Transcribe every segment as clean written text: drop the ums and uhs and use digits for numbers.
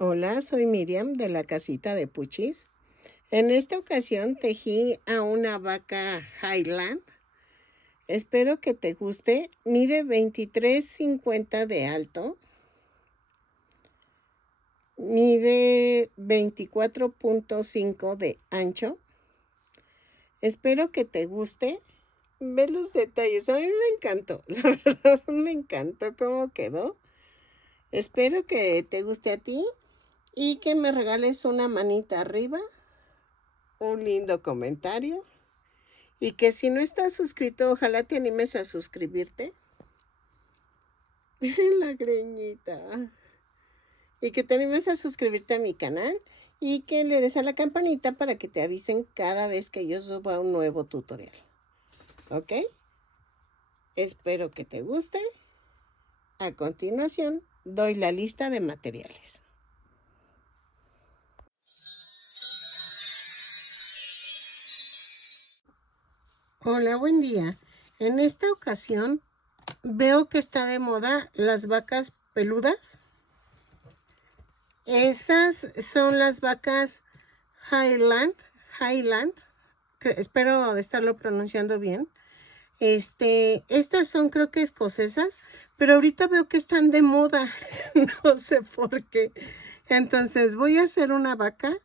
Hola, soy Miriam de la casita de Puchis. En esta ocasión tejí a una vaca Highland. Espero que te guste. Mide 23,50 de alto. Mide 24,5 de ancho. Espero que te guste. Ve los detalles. A mí me encantó. La verdad me encantó cómo quedó. Espero que te guste a ti y que me regales una manita arriba, un lindo comentario y que si no estás suscrito, ojalá te animes a suscribirte. La greñita. Y que te animes a suscribirte a mi canal y que le des a la campanita para que te avisen cada vez que yo suba un nuevo tutorial. ¿Ok? Espero que te guste. A continuación, doy la lista de materiales. Hola, buen día. En esta ocasión veo que está de moda las vacas peludas. Esas son las vacas Highland, espero estarlo pronunciando bien. Estas son creo que escocesas, pero ahorita veo que están de moda, no sé por qué. Entonces voy a hacer una vaca.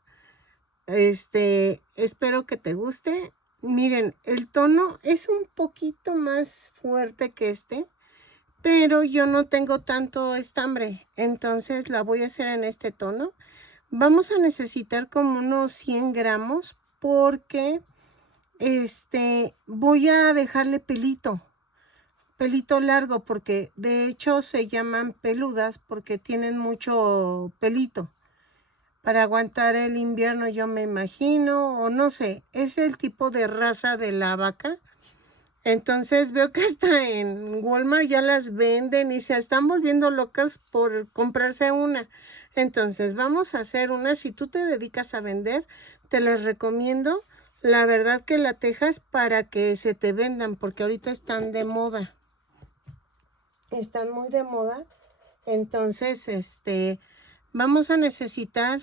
Espero que te guste. Miren, el tono es un poquito más fuerte que pero yo no tengo tanto estambre, entonces la voy a hacer en este tono. Vamos a necesitar como unos 100 gramos porque voy a dejarle pelito largo, porque de hecho se llaman peludas porque tienen mucho pelito para aguantar el invierno, yo me imagino, o no sé, es el tipo de raza de la vaca. Entonces veo que hasta en Walmart ya las venden y se están volviendo locas por comprarse una. Entonces vamos a hacer una. Si tú te dedicas a vender, te las recomiendo. La verdad que la tejas para que se te vendan, porque ahorita están de moda. Están muy de moda. Entonces, vamos a necesitar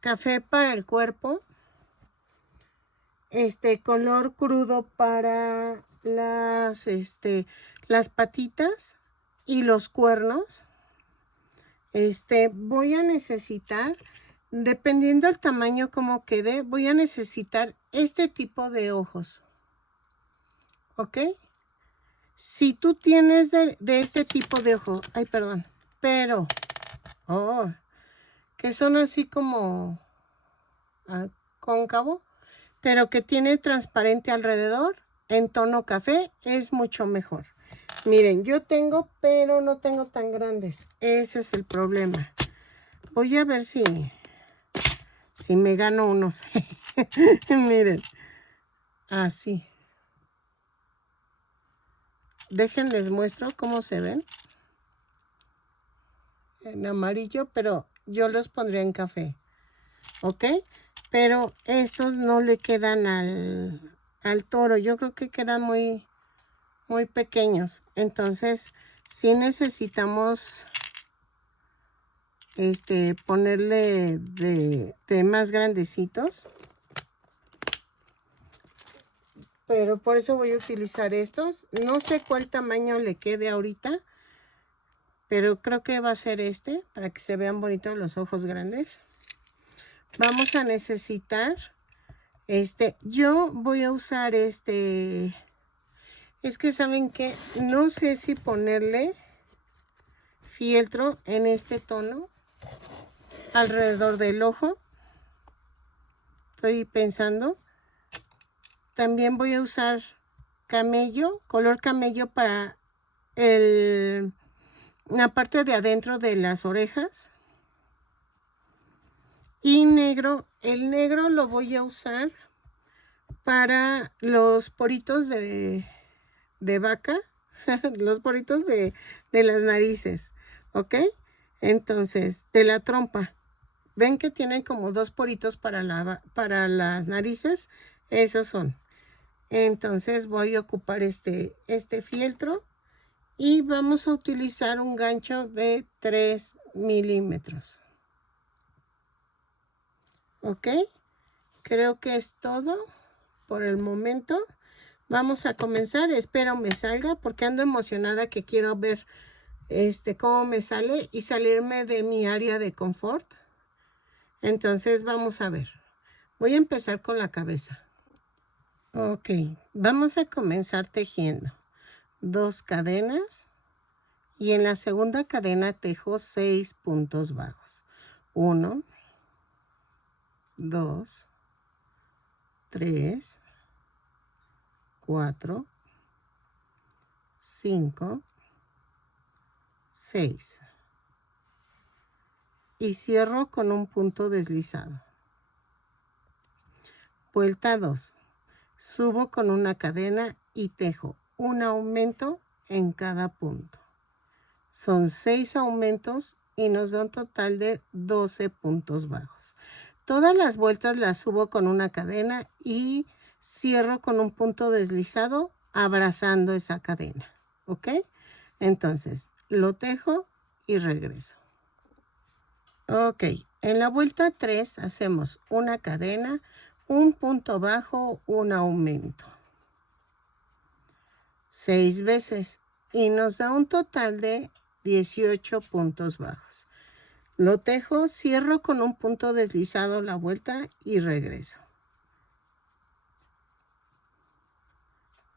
café para el cuerpo. Color crudo para las patitas y los cuernos. Voy a necesitar, dependiendo del tamaño como quede, voy a necesitar este tipo de ojos. ¿Ok? Si tú tienes de este tipo de ojo, ay, perdón, pero, que son así como cóncavo, pero que tiene transparente alrededor, en tono café, es mucho mejor. Miren, yo tengo, pero no tengo tan grandes. Ese es el problema. Voy a ver si me gano unos. Miren, así. Déjenles muestro cómo se ven. En amarillo, pero yo los pondría en café. ¿Ok? Pero estos no le quedan al toro. Yo creo que quedan muy pequeños. Entonces, sí necesitamos ponerle de más grandecitos. Pero por eso voy a utilizar estos. No sé cuál tamaño le quede ahorita, pero creo que va a ser para que se vean bonitos los ojos grandes. Vamos a necesitar yo voy a usar es que saben que no sé si ponerle fieltro en este tono alrededor del ojo. Estoy pensando. También voy a usar camello, color camello para la parte de adentro de las orejas. Y negro, el negro lo voy a usar para los poritos de vaca, los poritos de las narices, ¿ok? Entonces, de la trompa. ¿Ven que tienen como dos poritos para las narices? Esos son. Entonces voy a ocupar este fieltro y vamos a utilizar un gancho de 3 milímetros. ¿Ok? Creo que es todo por el momento. Vamos a comenzar. Espero me salga porque ando emocionada que quiero ver cómo me sale y salirme de mi área de confort. Entonces vamos a ver. Voy a empezar con la cabeza. Ok, vamos a comenzar tejiendo 2 cadenas y en la segunda cadena tejo 6 puntos bajos. 1, 2, 3, 4, 5, 6 y cierro con un punto deslizado. Vuelta 2. Subo con una cadena y tejo un aumento en cada punto. Son 6 aumentos y nos da un total de 12 puntos bajos. Todas las vueltas las subo con una cadena y cierro con un punto deslizado abrazando esa cadena. ¿Ok? Entonces, lo tejo y regreso. Ok, en la vuelta 3 hacemos una cadena, un punto bajo, un aumento. 6 veces y nos da un total de 18 puntos bajos. Lo tejo, cierro con un punto deslizado la vuelta y regreso.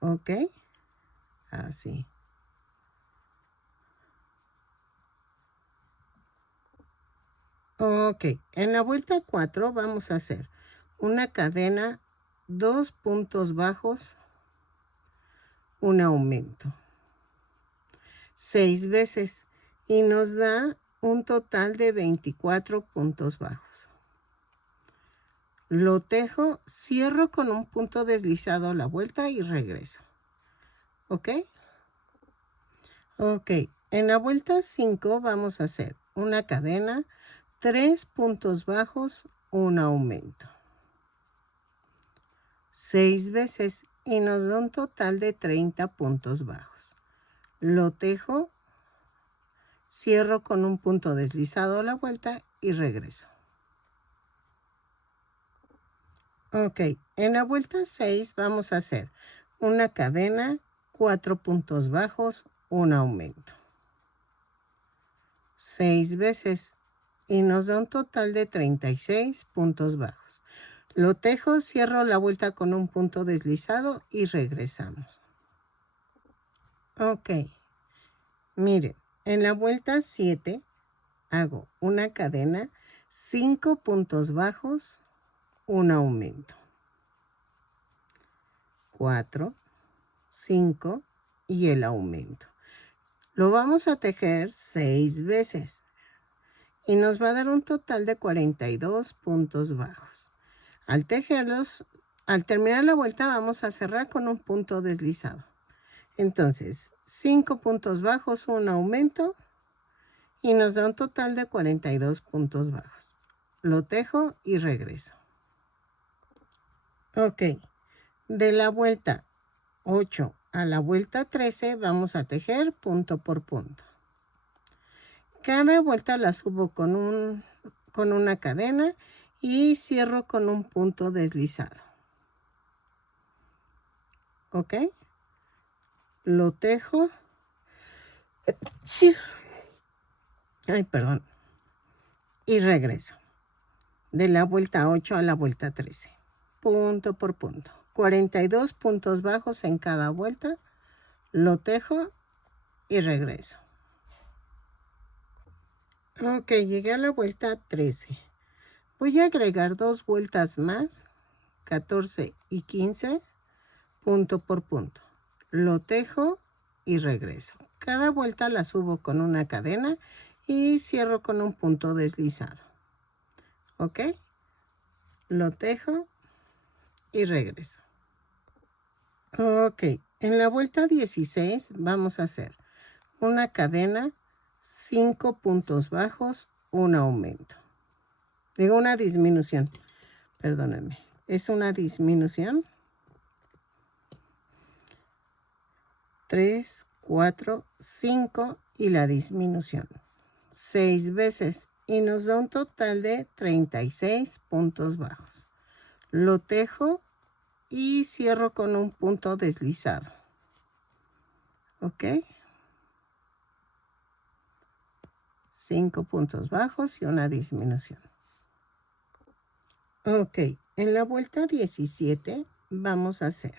¿Ok? Así. Ok, en la vuelta 4 vamos a hacer una cadena, 2 puntos bajos, un aumento. 6 veces y nos da un total de 24 puntos bajos. Lo tejo, cierro con un punto deslizado la vuelta y regreso. ¿Ok? Ok, en la vuelta 5 vamos a hacer una cadena, 3 puntos bajos, un aumento. 6 veces y nos da un total de 30 puntos bajos. Lo tejo, cierro con un punto deslizado la vuelta y regreso. Ok, en la vuelta 6 vamos a hacer una cadena, 4 puntos bajos, un aumento. 6 veces y nos da un total de 36 puntos bajos. Lo tejo, cierro la vuelta con un punto deslizado y regresamos. Ok, miren, en la vuelta 7 hago una cadena, 5 puntos bajos, un aumento. 4, 5 y el aumento. Lo vamos a tejer 6 veces y nos va a dar un total de 42 puntos bajos. Al tejerlos, al terminar la vuelta vamos a cerrar con un punto deslizado. Entonces, 5 puntos bajos, un aumento y nos da un total de 42 puntos bajos. Lo tejo y regreso. Ok, de la vuelta 8 a la vuelta 13 vamos a tejer punto por punto. Cada vuelta la subo con una cadena y cierro con un punto deslizado. ¿Ok? Lo tejo. Sí. Ay, perdón. Y regreso. De la vuelta 8 a la vuelta 13. Punto por punto. 42 puntos bajos en cada vuelta. Lo tejo y regreso. Ok, llegué a la vuelta 13. Voy a agregar 2 vueltas más, 14 y 15, punto por punto. Lo tejo y regreso. Cada vuelta la subo con una cadena y cierro con un punto deslizado. ¿Ok? Lo tejo y regreso. Ok, en la vuelta 16 vamos a hacer una cadena, 5 puntos bajos, un aumento. Digo una disminución, perdónenme. Es una disminución. 3, 4, 5 y la disminución. 6 veces y nos da un total de 36 puntos bajos. Lo tejo y cierro con un punto deslizado. ¿Ok? 5 puntos bajos y una disminución. Ok, en la vuelta 17 vamos a hacer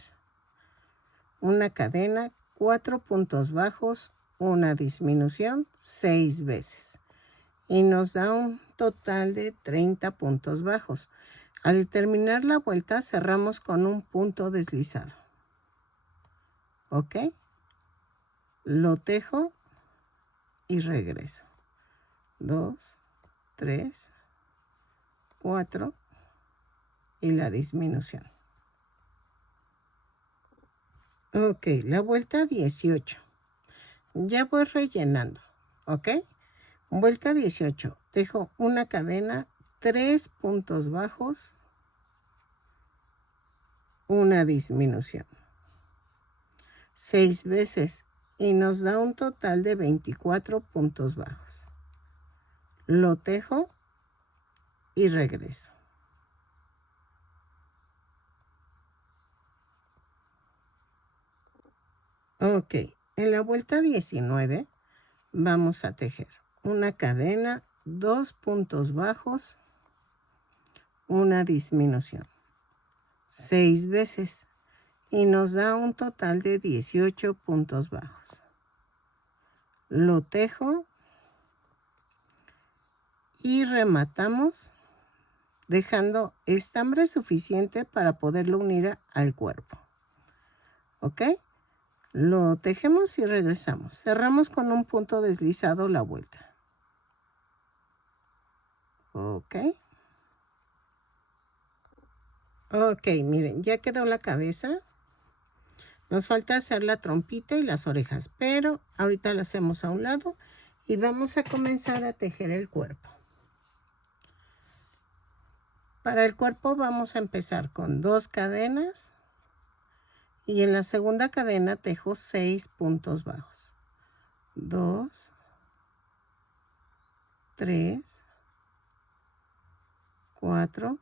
una cadena, 4 puntos bajos, una disminución 6 veces. Y nos da un total de 30 puntos bajos. Al terminar la vuelta cerramos con un punto deslizado. ¿Ok? Lo tejo y regreso. 2, 3, 4 y la disminución. Ok, la vuelta 18. Ya voy rellenando. ¿Ok? Vuelta 18. Tejo una cadena, 3 puntos bajos, una disminución. 6 veces y nos da un total de 24 puntos bajos. Lo tejo y regreso. Ok, en la vuelta 19 vamos a tejer una cadena, 2 puntos bajos, una disminución. 6 veces y nos da un total de 18 puntos bajos. Lo tejo y rematamos dejando estambre suficiente para poderlo unir al cuerpo. ¿Ok? Lo tejemos y regresamos. Cerramos con un punto deslizado la vuelta. ¿Ok? Ok, miren, ya quedó la cabeza. Nos falta hacer la trompita y las orejas, pero ahorita lo hacemos a un lado y vamos a comenzar a tejer el cuerpo. Para el cuerpo vamos a empezar con 2 cadenas y en la segunda cadena tejo 6 puntos bajos. 2, 3, 4,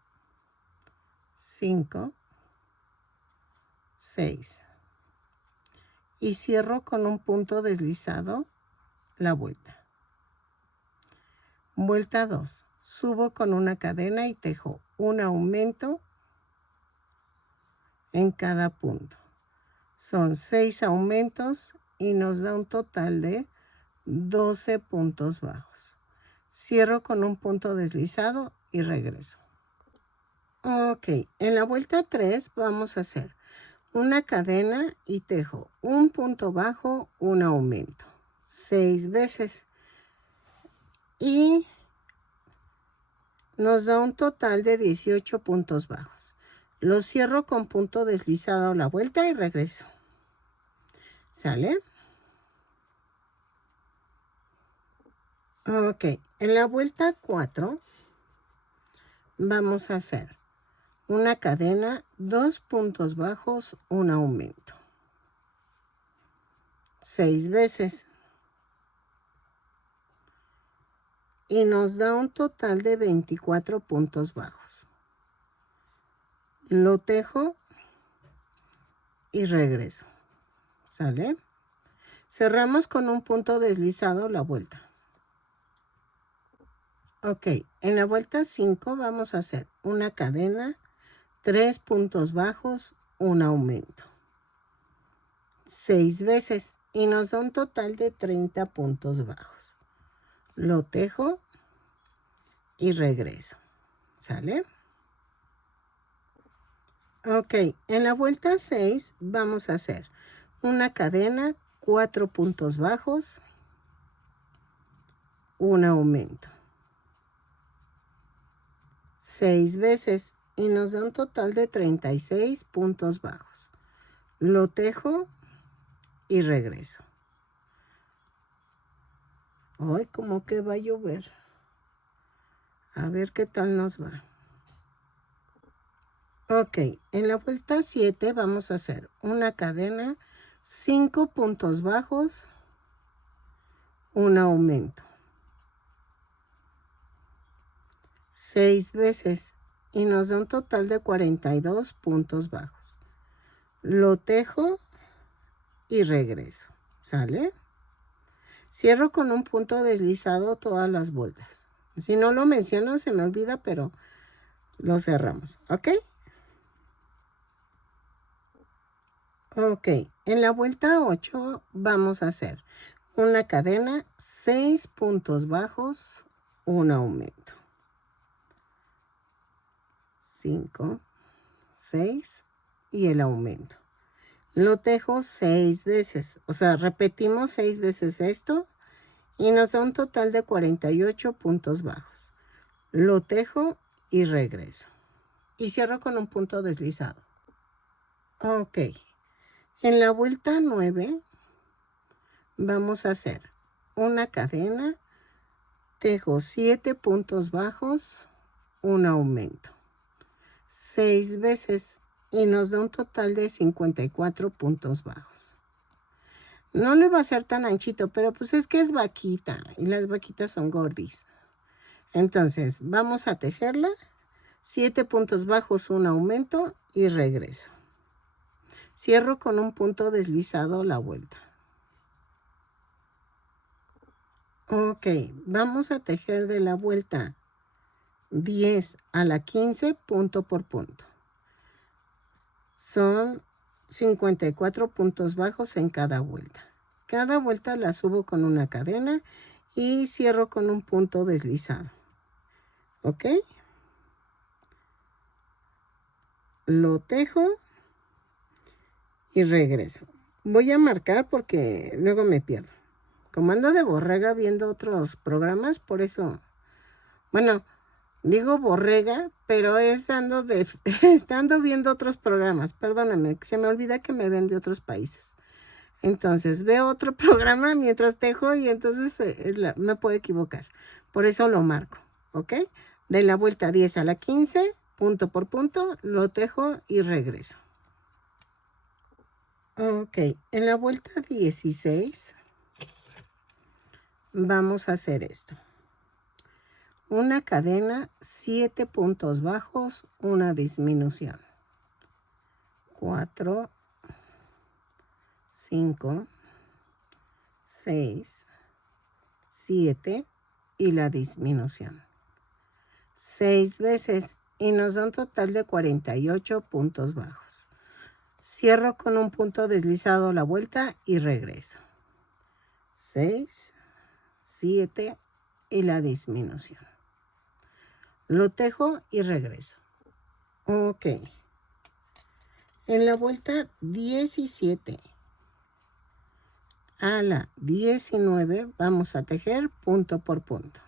5, 6. Y cierro con un punto deslizado la vuelta. Vuelta 2. Subo con una cadena y tejo un aumento en cada punto. Son 6 aumentos y nos da un total de 12 puntos bajos. Cierro con un punto deslizado y regreso. Ok, en la vuelta 3 vamos a hacer una cadena y tejo un punto bajo, un aumento. 6 veces. Y nos da un total de 18 puntos bajos. Lo cierro con punto deslizado a la vuelta y regreso. ¿Sale? Ok, en la vuelta 4 vamos a hacer una cadena, 2 puntos bajos, un aumento. 6 veces. Y nos da un total de 24 puntos bajos. Lo tejo y regreso. ¿Sale? Cerramos con un punto deslizado la vuelta. Ok, en la vuelta 5 vamos a hacer una cadena, 3 puntos bajos, un aumento. 6 veces y nos da un total de 30 puntos bajos. Lo tejo y regreso. ¿Sale? Ok, en la vuelta 6 vamos a hacer una cadena, 4 puntos bajos, un aumento. 6 veces y nos da un total de 36 puntos bajos. Lo tejo y regreso. Ay, como que va a llover. A ver qué tal nos va. Ok, en la vuelta 7 vamos a hacer una cadena, 5 puntos bajos, un aumento. 6 veces y nos da un total de 42 puntos bajos. Lo tejo y regreso. ¿Sale? Cierro con un punto deslizado todas las vueltas. Si no lo menciono se me olvida, pero lo cerramos. ¿Ok? Ok. En la vuelta 8 vamos a hacer una cadena, 6 puntos bajos, un aumento. 5, 6 y el aumento. Lo tejo 6 veces. O sea, repetimos 6 veces esto y nos da un total de 48 puntos bajos. Lo tejo y regreso. Y cierro con un punto deslizado. Ok. En la vuelta 9 vamos a hacer una cadena, tejo 7 puntos bajos, un aumento. 6 veces y nos da un total de 54 puntos bajos. No le va a ser tan anchito, pero pues es que es vaquita y las vaquitas son gordis. Entonces vamos a tejerla, 7 puntos bajos, un aumento y regreso. Cierro con un punto deslizado la vuelta. Ok, vamos a tejer de la vuelta 10 a la 15 punto por punto. Son 54 puntos bajos en cada vuelta. Cada vuelta la subo con una cadena y cierro con un punto deslizado. ¿Ok? Lo tejo y regreso. Voy a marcar porque luego me pierdo. Como ando de borrega viendo otros programas, por eso, bueno, digo borrega, pero estando viendo otros programas. Perdónenme, se me olvida que me ven de otros países. Entonces veo otro programa mientras tejo y entonces me puedo equivocar. Por eso lo marco, ¿ok? De la vuelta 10 a la 15, punto por punto, lo tejo y regreso. Ok, en la vuelta 16 vamos a hacer esto. Una cadena, 7 puntos bajos, una disminución. 4, 5, 6, 7 y la disminución. 6 veces y nos da un total de 48 puntos bajos. Cierro con un punto deslizado la vuelta y regreso. 6, 7 y la disminución. Lo tejo y regreso. Ok. En la vuelta 17 a la 19 vamos a tejer punto por punto.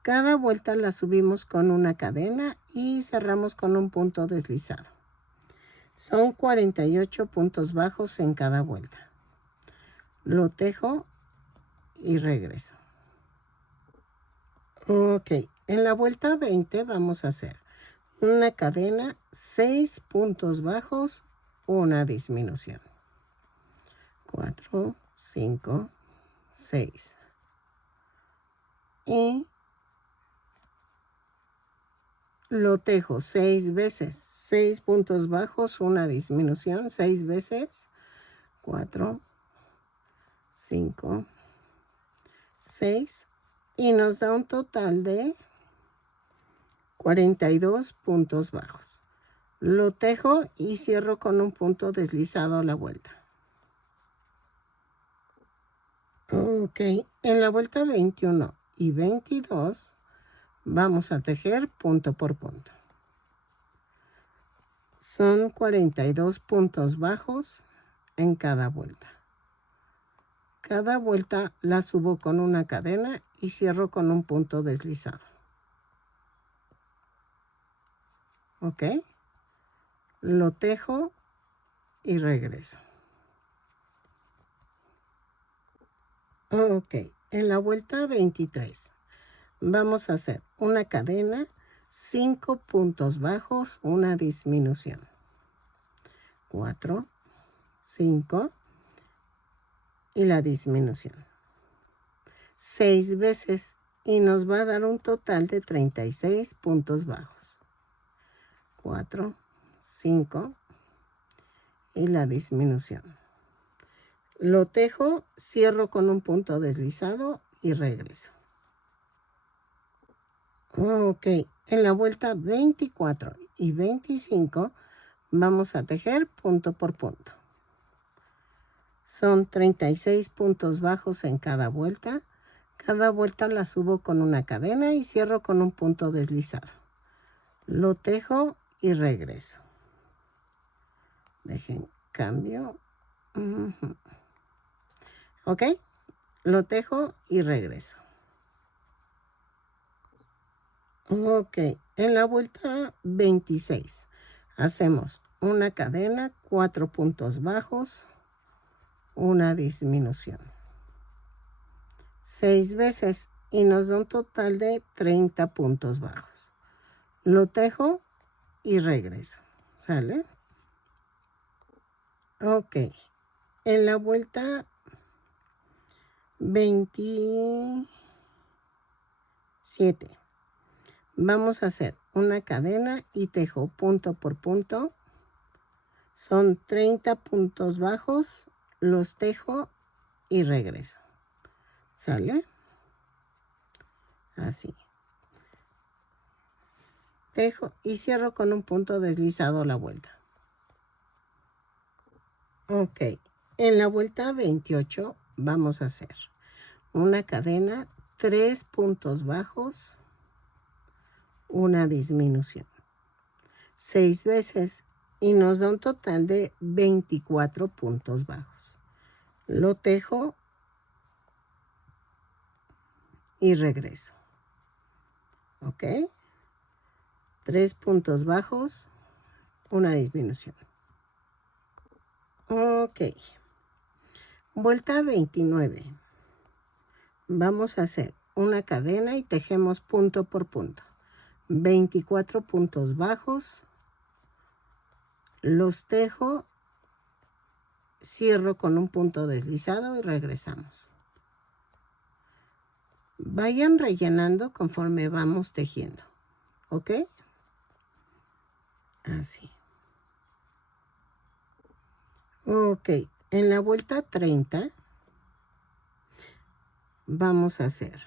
Cada vuelta la subimos con una cadena y cerramos con un punto deslizado. Son 48 puntos bajos en cada vuelta. Lo tejo y regreso. Ok, en la vuelta 20 vamos a hacer una cadena, 6 puntos bajos, una disminución. 4, 5, 6. Y lo tejo 6 veces. 6 puntos bajos, una disminución, 6 veces. 4, 5, 6. Y nos da un total de 42 puntos bajos. Lo tejo y cierro con un punto deslizado a la vuelta. Ok, en la vuelta 21 y 22 vamos a tejer punto por punto. Son 42 puntos bajos en cada vuelta. Cada vuelta la subo con una cadena y cierro con un punto deslizado. Ok, lo tejo y regreso. Ok, en la vuelta 23 vamos a hacer una cadena, 5 puntos bajos, una disminución. 4, 5 y la disminución. 6 veces y nos va a dar un total de 36 puntos bajos. 4, 5 y la disminución. Lo tejo, cierro con un punto deslizado y regreso. Ok, en la vuelta 24 y 25 vamos a tejer punto por punto. Son 36 puntos bajos en cada vuelta. Cada vuelta la subo con una cadena y cierro con un punto deslizado. Lo tejo y regreso. Dejen cambio. Ok, lo tejo y regreso. Ok, en la vuelta 26 hacemos una cadena, 4 puntos bajos, una disminución. 6 veces y nos da un total de 30 puntos bajos. Lo tejo y regreso. ¿Sale? Ok, en la vuelta 27 vamos a hacer una cadena y tejo punto por punto. Son 30 puntos bajos, los tejo y regreso. ¿Sale? Así. Tejo y cierro con un punto deslizado la vuelta. Ok, en la vuelta 28 vamos a hacer una cadena, 3 puntos bajos, una disminución. 6 veces y nos da un total de 24 puntos bajos. Lo tejo y regreso. Ok, 3 puntos bajos, una disminución. Ok, vuelta 29. Vamos a hacer una cadena y tejemos punto por punto. 24 puntos bajos, los tejo, cierro con un punto deslizado y regresamos. Vayan rellenando conforme vamos tejiendo, ¿ok? Así. Ok, en la vuelta 30 vamos a hacer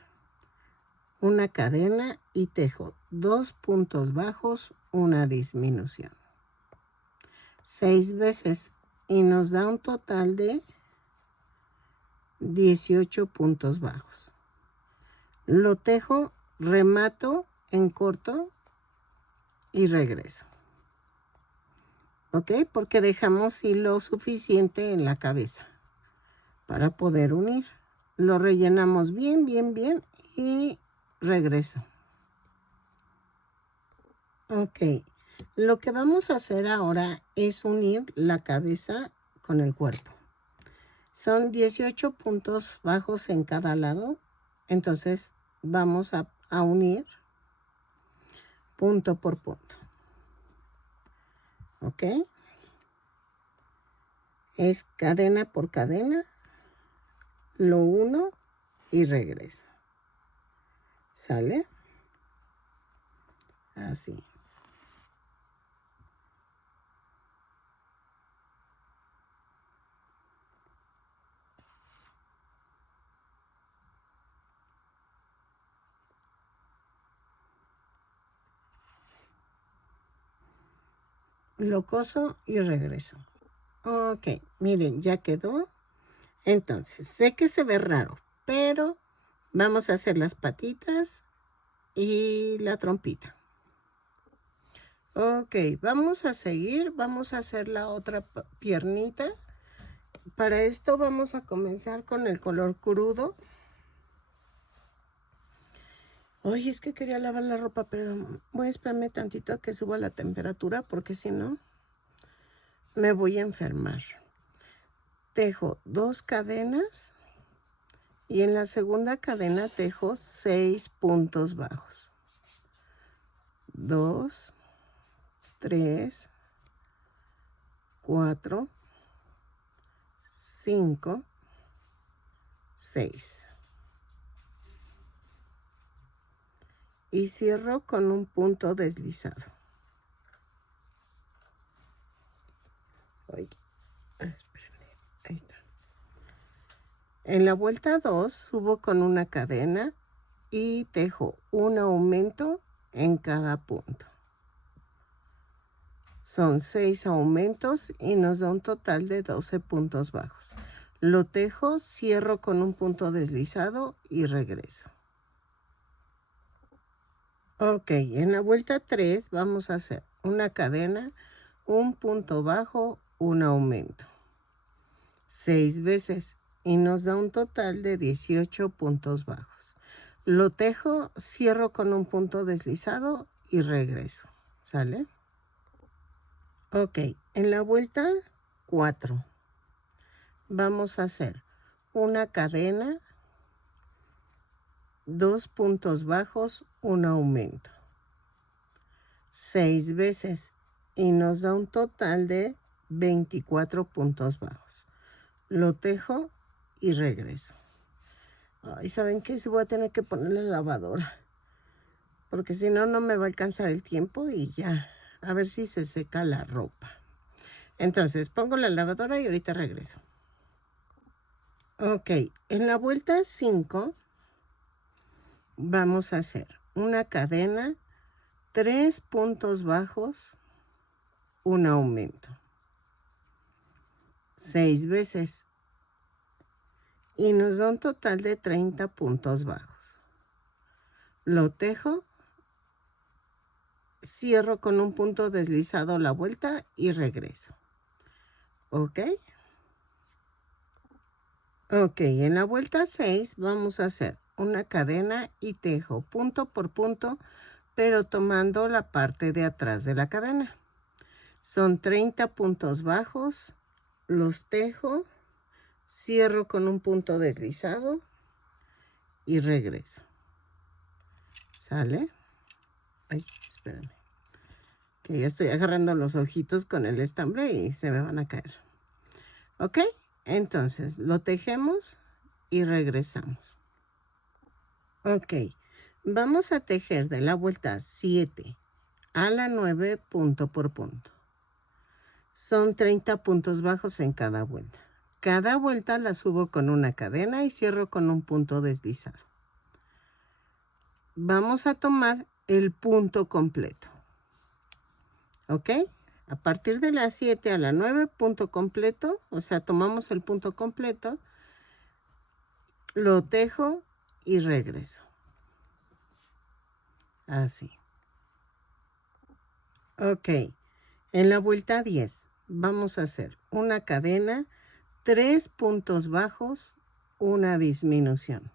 una cadena y tejo 2 puntos bajos, una disminución. 6 veces y nos da un total de 18 puntos bajos. Lo tejo, remato en corto y regreso. ¿Ok? Porque dejamos hilo suficiente en la cabeza para poder unir. Lo rellenamos bien, bien, bien y regreso. Ok. Lo que vamos a hacer ahora es unir la cabeza con el cuerpo. Son 18 puntos bajos en cada lado. Entonces vamos a unir punto por punto. ¿Ok? Es cadena por cadena. Lo uno y regreso. ¿Sale? Así. Lo coso y regreso. Ok, miren, ya quedó. Entonces, sé que se ve raro, pero vamos a hacer las patitas y la trompita. Ok, vamos a seguir, vamos a hacer la otra piernita. Para esto vamos a comenzar con el color crudo. Ay, es que quería lavar la ropa, pero voy a esperarme tantito a que suba la temperatura porque si no me voy a enfermar. Tejo 2 cadenas y en la segunda cadena tejo 6 puntos bajos. 2, 3, 4, 5, 6. y cierro con un punto deslizado. Oye, espérenme, ahí está. En la vuelta 2 subo con una cadena y tejo un aumento en cada punto. Son 6 aumentos y nos da un total de 12 puntos bajos. Lo tejo, cierro con un punto deslizado y regreso. Ok, en la vuelta 3 vamos a hacer una cadena, un punto bajo, un aumento. 6 veces y nos da un total de 18 puntos bajos. Lo tejo, cierro con un punto deslizado y regreso. ¿Sale? Ok, en la vuelta 4 vamos a hacer una cadena, 2 puntos bajos, un aumento. 6 veces y nos da un total de 24 puntos bajos. Lo tejo y regreso. Ay, ¿saben qué? Sí voy a tener que poner la lavadora, porque si no, no me va a alcanzar el tiempo y ya, a ver si se seca la ropa. Entonces, pongo la lavadora y ahorita regreso. Ok, en la vuelta 5 vamos a hacer una cadena, 3 puntos bajos, un aumento. 6 veces y nos da un total de 30 puntos bajos. Lo tejo, cierro con un punto deslizado la vuelta y regreso. ¿Ok? Ok, en la vuelta 6 vamos a hacer una cadena y tejo punto por punto, pero tomando la parte de atrás de la cadena. Son 30 puntos bajos, los tejo, cierro con un punto deslizado y regreso. ¿Sale? Ay, espérame. Que ya estoy agarrando los ojitos con el estambre y se me van a caer. ¿Ok? Entonces, lo tejemos y regresamos. Ok. Vamos a tejer de la vuelta 7 a la 9 punto por punto. Son 30 puntos bajos en cada vuelta. Cada vuelta la subo con una cadena y cierro con un punto deslizado. Vamos a tomar el punto completo. ¿Ok? A partir de las 7 a la 9, punto completo. O sea, tomamos el punto completo, lo tejo y regreso. Así. Ok. En la vuelta 10 vamos a hacer una cadena, 3 puntos bajos, una disminución.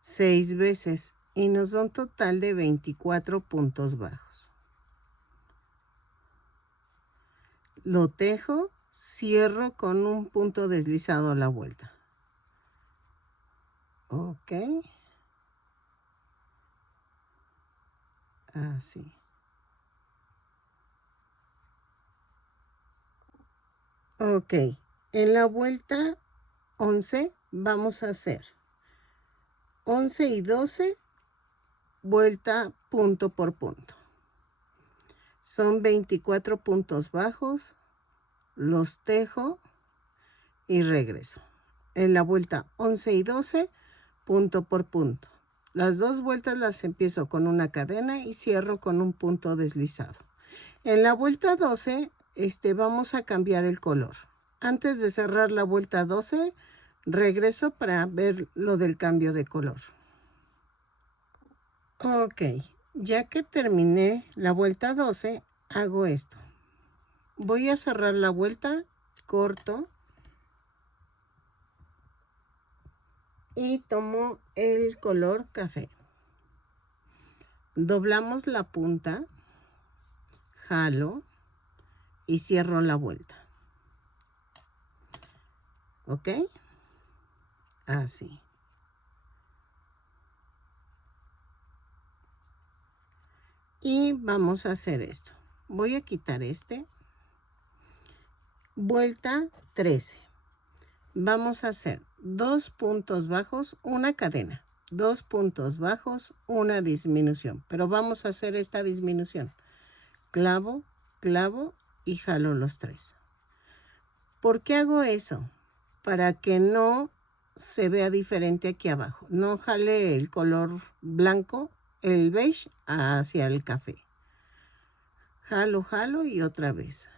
6 veces y nos da un total de 24 puntos bajos. Lo tejo, cierro con un punto deslizado a la vuelta. Ok. Así. Ok. En la vuelta 11 vamos a hacer 11 y 12, vuelta punto por punto. Son 24 puntos bajos, los tejo y regreso. En la vuelta 11 y 12, punto por punto. Las dos vueltas las empiezo con una cadena y cierro con un punto deslizado. En la vuelta 12, vamos a cambiar el color. Antes de cerrar la vuelta 12, regreso para ver lo del cambio de color. Ok, ya que terminé la vuelta 12, hago esto. Voy a cerrar la vuelta, corto y tomo el color café. Doblamos la punta, jalo y cierro la vuelta. ¿Ok? Así. Y vamos a hacer esto. Voy a quitar este. Vuelta 13. Vamos a hacer 2 puntos bajos, una cadena. 2 puntos bajos, una disminución. Pero vamos a hacer esta disminución. Clavo, clavo y jalo los 3. ¿Por qué hago eso? Para que no se vea diferente aquí abajo. No jale el color blanco, el beige, hacia el café. Jalo, jalo y otra vez.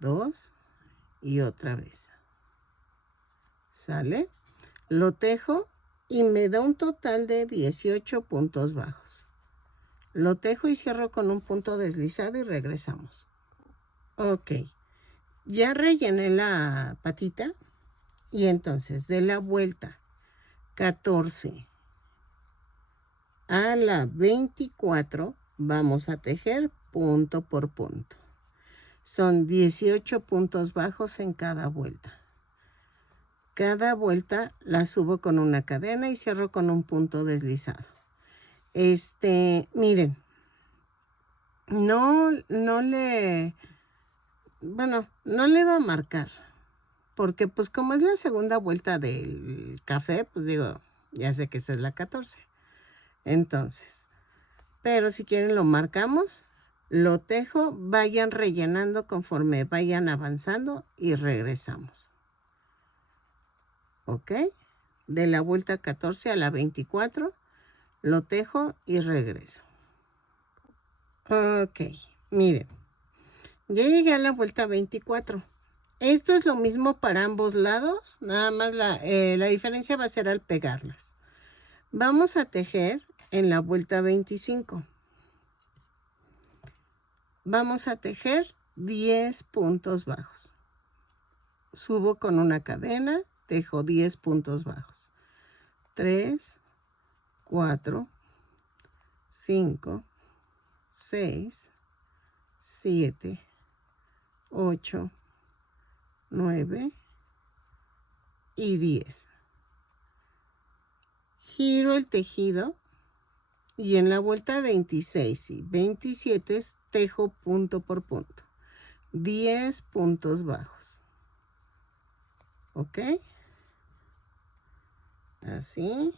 2 y otra vez. ¿Sale? Lo tejo y me da un total de 18 puntos bajos. Lo tejo y cierro con un punto deslizado y regresamos. Ok. Ya rellené la patita y entonces de la vuelta 14 a la 24 vamos a tejer punto por punto. Son 18 puntos bajos en cada vuelta. Cada vuelta la subo con una cadena y cierro con un punto deslizado. Miren, no le va a marcar, porque pues como es la segunda vuelta del café, pues digo, ya sé que esa es la 14. Entonces, pero si quieren lo marcamos, lo tejo, vayan rellenando conforme vayan avanzando y regresamos. ¿Ok? De la vuelta 14 a la 24, lo tejo y regreso. Ok, miren, ya llegué a la vuelta 24. Esto es lo mismo para ambos lados, nada más la diferencia va a ser al pegarlas. Vamos a tejer en la vuelta 25. Vamos a tejer 10 puntos bajos. Subo con una cadena, tejo 10 puntos bajos. 3, 4, 5, 6, 7, 8, 9 y 10. Giro el tejido y en la vuelta 26 y 27 tejo punto por punto. 10 puntos bajos. ¿Ok? Así.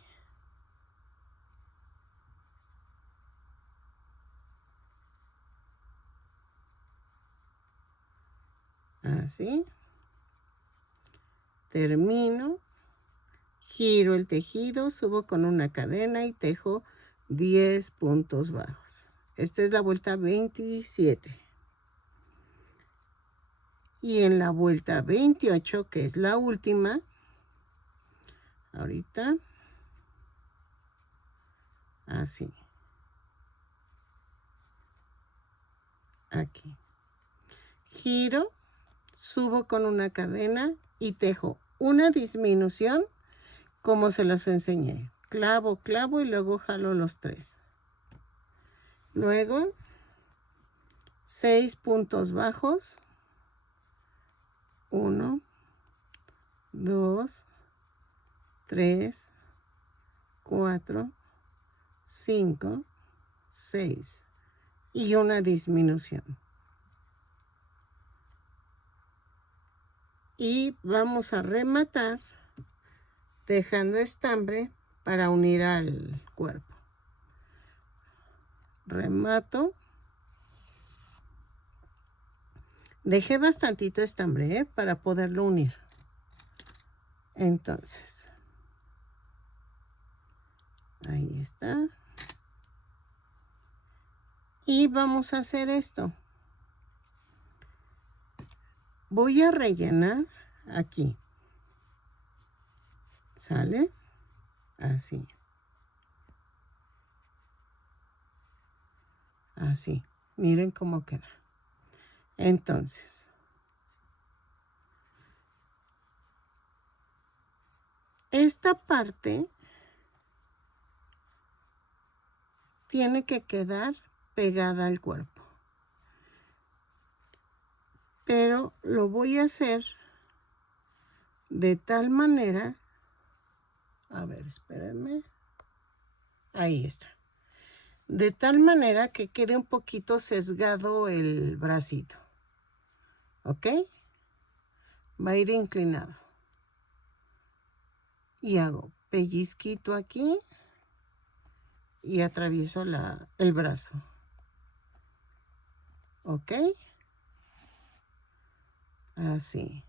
Así. Termino. Giro el tejido, subo con una cadena y tejo 10 puntos bajos. Esta es la vuelta 27. Y en la vuelta 28, que es la última, ahorita, así. Aquí. Giro, subo con una cadena y tejo una disminución como se los enseñé. Clavo, clavo y luego jalo los 3. Luego, 6 puntos bajos. 1, 2, 3, 4, 5, 6 y una disminución. Y vamos a rematar dejando estambre para unir al cuerpo. Remato. Dejé bastantito estambre para poderlo unir. Entonces, ahí está. Y vamos a hacer esto. Voy a rellenar aquí. ¿Sale? Así. Así. Miren cómo queda. Entonces, esta parte tiene que quedar pegada al cuerpo. Pero lo voy a hacer de tal manera. A ver, espérenme. Ahí está. De tal manera que quede un poquito sesgado el bracito. ¿Ok? Va a ir inclinado. Y hago pellizquito aquí y atravieso el brazo. ¿Ok? Así.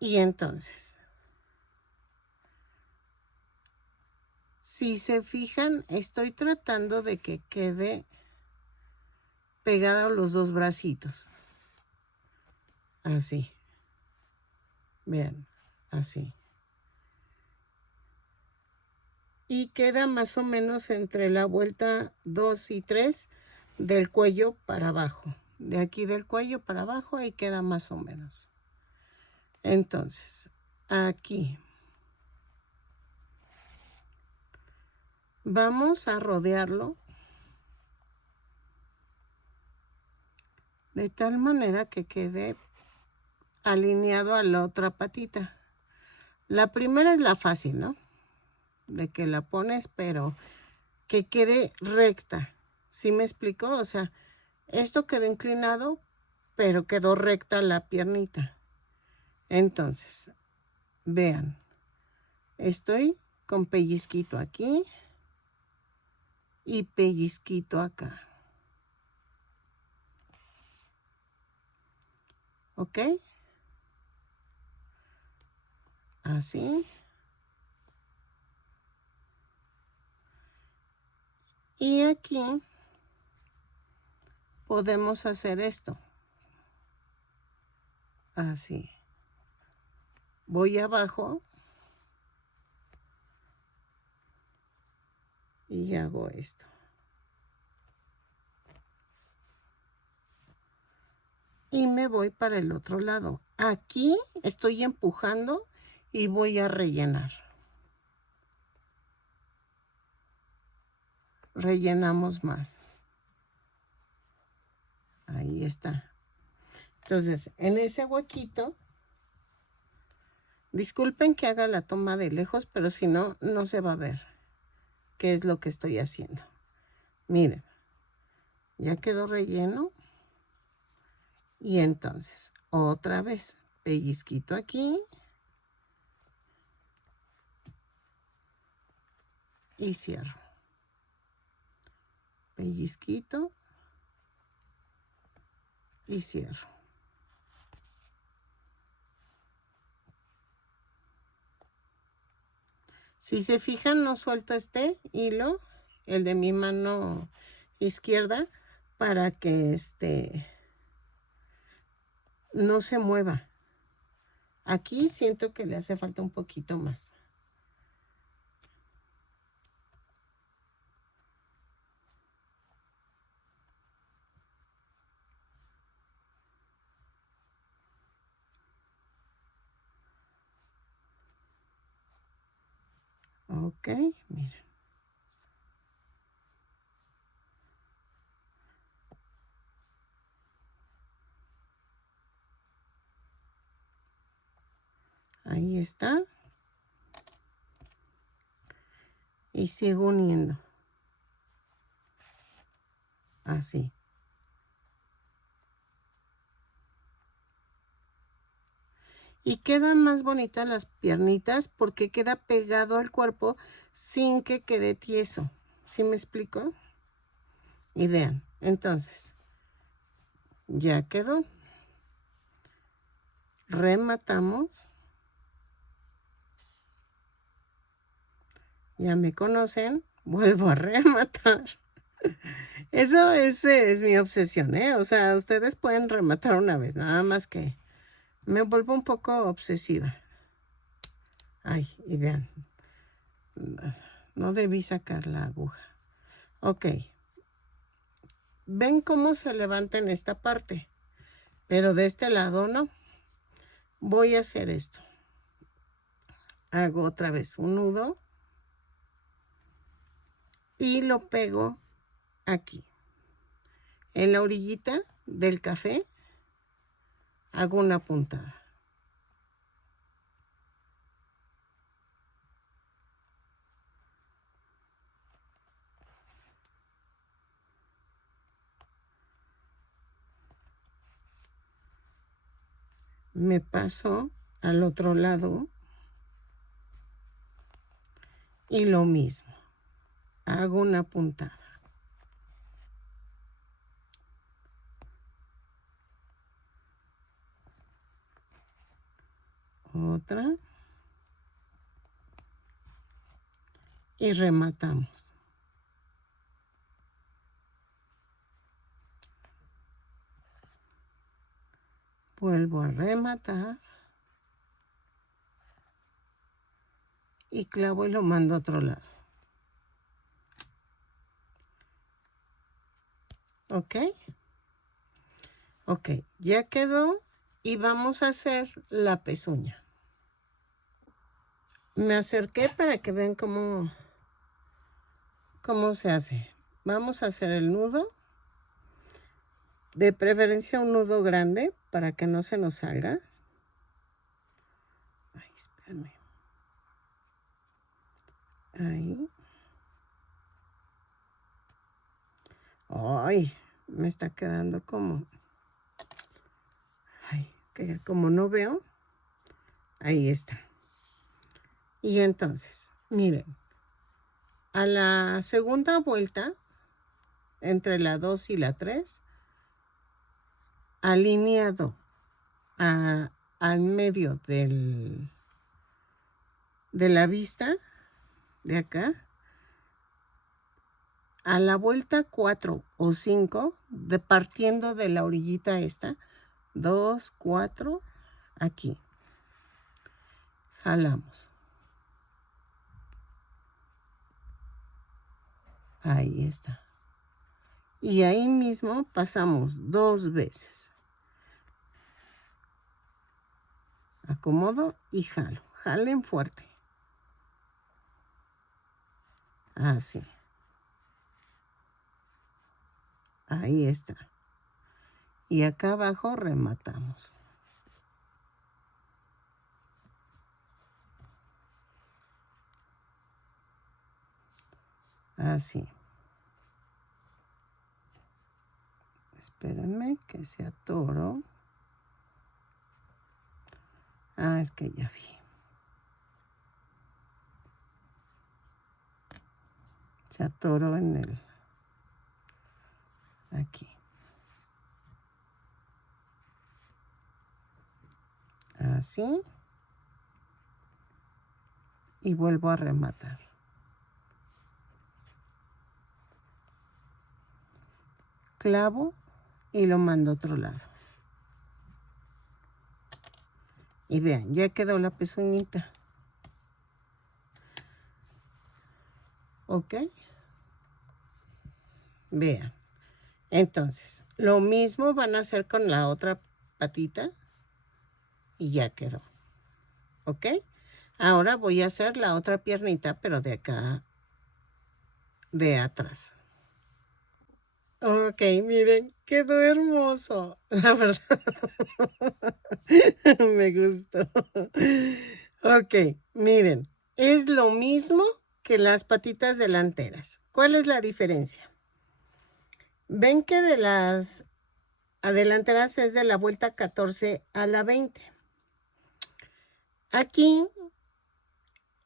Y entonces, si se fijan, estoy tratando de que quede pegado los dos bracitos. Así. Vean, así. Y queda más o menos entre la vuelta 2 y 3 del cuello para abajo. De aquí del cuello para abajo, ahí queda más o menos. Entonces, aquí vamos a rodearlo de tal manera que quede alineado a la otra patita. La primera es la fácil, ¿no? De que la pones, pero que quede recta. ¿Sí me explicó? O sea, esto quedó inclinado, pero quedó recta la piernita. Entonces, vean, estoy con pellizquito aquí y pellizquito acá. ¿Ok? Así. Y aquí podemos hacer esto. Así. Voy abajo y hago esto. Y me voy para el otro lado. Aquí estoy empujando y voy a rellenar. Rellenamos más. Ahí está. Entonces, en ese huequito, disculpen que haga la toma de lejos, pero si no, no se va a ver qué es lo que estoy haciendo. Miren, ya quedó relleno. Y entonces, otra vez, pellizquito aquí. Y cierro. Pellizquito. Y cierro. Si se fijan, no suelto este hilo, el de mi mano izquierda, para que no se mueva. Aquí siento que le hace falta un poquito más. Ok, miren. Ahí está. Y sigo uniendo. Así. Y quedan más bonitas las piernitas porque queda pegado al cuerpo sin que quede tieso. ¿Sí me explico? Y vean, entonces, ya quedó. Rematamos. Ya me conocen, vuelvo a rematar. Esa es mi obsesión, ¿eh? O sea, ustedes pueden rematar una vez, nada más que me vuelvo un poco obsesiva. Ay, y vean, no debí sacar la aguja. Ok. ¿Ven cómo se levanta en esta parte? Pero de este lado no. Voy a hacer esto. Hago otra vez un nudo. Y lo pego aquí. En la orillita del café hago una puntada. Me paso al otro lado y lo mismo, hago una puntada. Otra. Y rematamos. Vuelvo a rematar. Y clavo y lo mando a otro lado. ¿Ok? Ok, ya quedó. Y vamos a hacer la pezuña. Me acerqué para que vean cómo se hace. Vamos a hacer el nudo. De preferencia un nudo grande para que no se nos salga. Ay, espérame. Ahí. Ay, me está quedando como... Ay, que como no veo. Ahí está. Y entonces, miren. A la segunda vuelta, entre la 2 y la 3, alineado al medio de la vista, de acá, a la vuelta 4 o 5, partiendo de la orillita esta, 2, 4, aquí. Jalamos. Ahí está. Y ahí mismo pasamos 2 veces. Acomodo y jalo. Jalen fuerte. Así. Ahí está. Y acá abajo rematamos. Así. Espérenme que se atoró. Ah, es que ya vi. Se atoró en el... Aquí. Así. Y vuelvo a rematar. Clavo y lo mando a otro lado. Y vean, ya quedó la pezuñita. ¿Ok? Vean. Entonces, lo mismo van a hacer con la otra patita. Y ya quedó. ¿Ok? Ahora voy a hacer la otra piernita, pero de acá, de atrás. Ok, miren, quedó hermoso. La verdad, me gustó. Ok, miren, es lo mismo que las patitas delanteras. ¿Cuál es la diferencia? Ven que de las delanteras es de la vuelta 14 a la 20. Aquí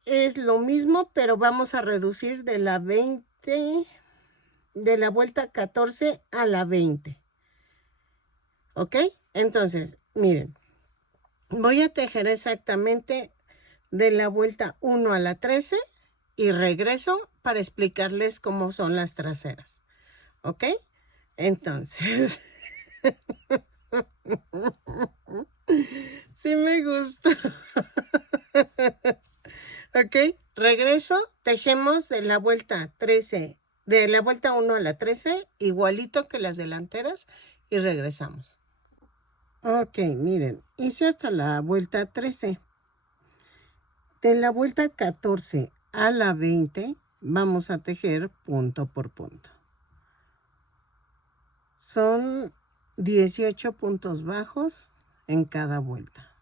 es lo mismo, pero vamos a reducir de la 20, de la vuelta 14 a la 20. ¿Ok? Entonces, miren, voy a tejer exactamente de la vuelta 1 a la 13 y regreso para explicarles cómo son las traseras. ¿Ok? Entonces, sí me gusta. ¿Ok? Regreso, tejemos de la vuelta 13, de la vuelta 1 a la 13, igualito que las delanteras, y regresamos. Ok, miren, hice hasta la vuelta 13. De la vuelta 14 a la 20, vamos a tejer punto por punto. Son 18 puntos bajos en cada vuelta.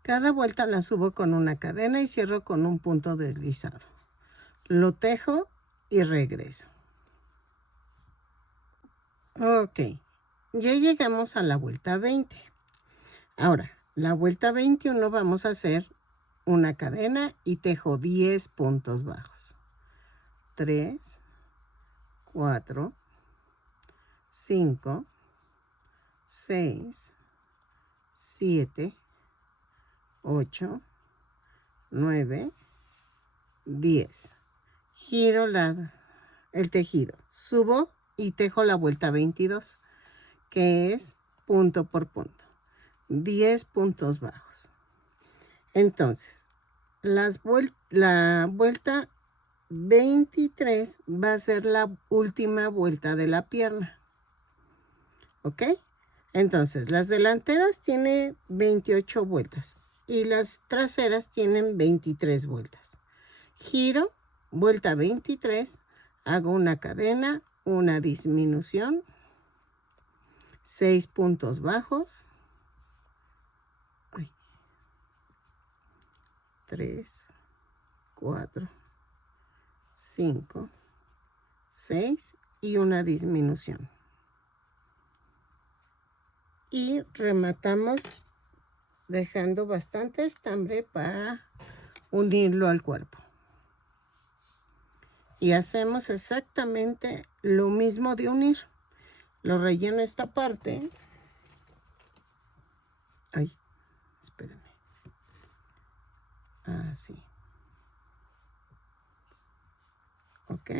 Cada vuelta la subo con una cadena y cierro con un punto deslizado. Lo tejo y regreso. Ok, ya llegamos a la vuelta 20. Ahora, la vuelta 21 vamos a hacer una cadena y tejo 10 puntos bajos. 3, 4, 5, 6, 7, 8, 9, 10. Giro el tejido, subo y tejo la vuelta 22, que es punto por punto. 10 puntos bajos. Entonces, la vuelta 23 va a ser la última vuelta de la pierna. ¿Ok? Entonces, las delanteras tienen 28 vueltas y las traseras tienen 23 vueltas. Giro, vuelta 23, hago una cadena, una disminución, 6 puntos bajos, 3, 4, 5, 6 y una disminución. Y rematamos dejando bastante estambre para unirlo al cuerpo. Y hacemos exactamente lo mismo de unir. Lo relleno esta parte. Ay, espérame. Así. Ok.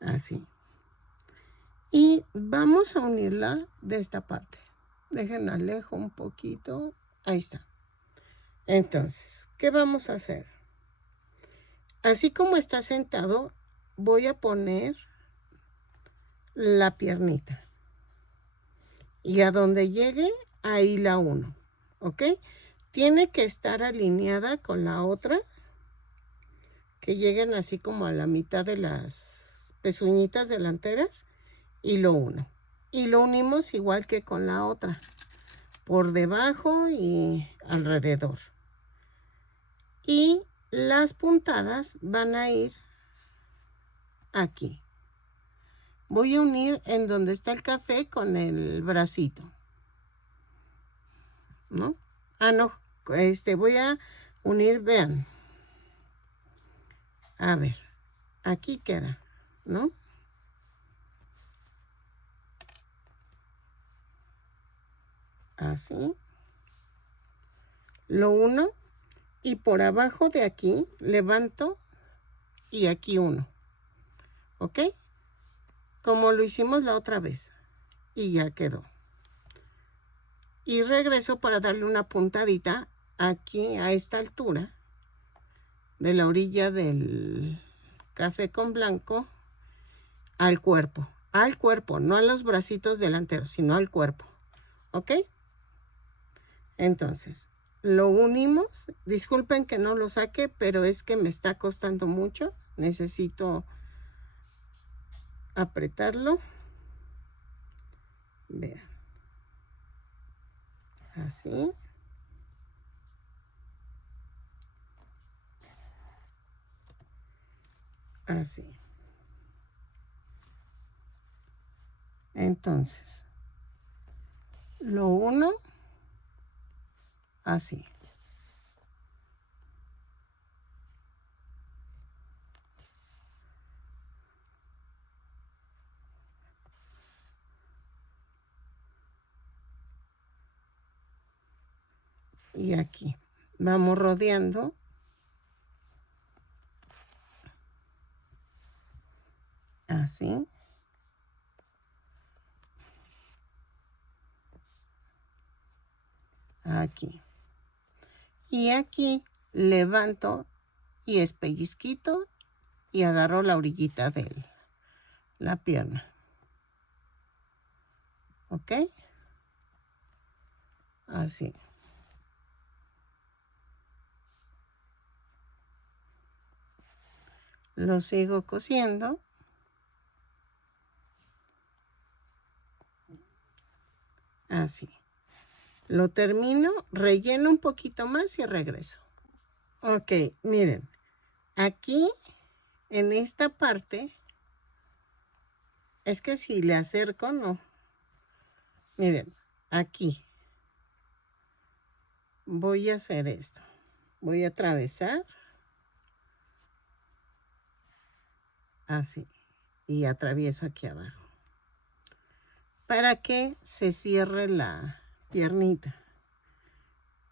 Así. Y vamos a unirla de esta parte. Dejen alejo un poquito. Ahí está. Entonces, ¿qué vamos a hacer? Así como está sentado, voy a poner la piernita. Y a donde llegue, ahí la uno. ¿Ok? Tiene que estar alineada con la otra. Que lleguen así como a la mitad de las pezuñitas delanteras. Y lo uno. Y lo unimos igual que con la otra. Por debajo y alrededor. Y las puntadas van a ir aquí. Voy a unir en donde está el café con el bracito. ¿No? Ah, no. Voy a unir, vean. A ver, aquí queda, ¿no? Así. Lo uno y por abajo de aquí levanto y aquí uno. ¿Ok? Como lo hicimos la otra vez. Y ya quedó. Y regreso para darle una puntadita aquí a esta altura de la orilla del café con blanco al cuerpo. Al cuerpo, no a los bracitos delanteros, sino al cuerpo. ¿Ok? Entonces, lo unimos. Disculpen que no lo saque, pero es que me está costando mucho. Necesito apretarlo. Vean. Así. Así. Entonces, lo uno así. Y aquí. Vamos rodeando. Así. Aquí. Y aquí levanto y es pellizquito y agarro la orillita de la pierna. ¿Ok? Así. Lo sigo cosiendo. Así. Lo termino, relleno un poquito más y regreso. Ok, miren. Aquí, en esta parte, es que si le acerco, no. Miren, aquí voy a hacer esto. Voy a atravesar así y atravieso aquí abajo para que se cierre la piernita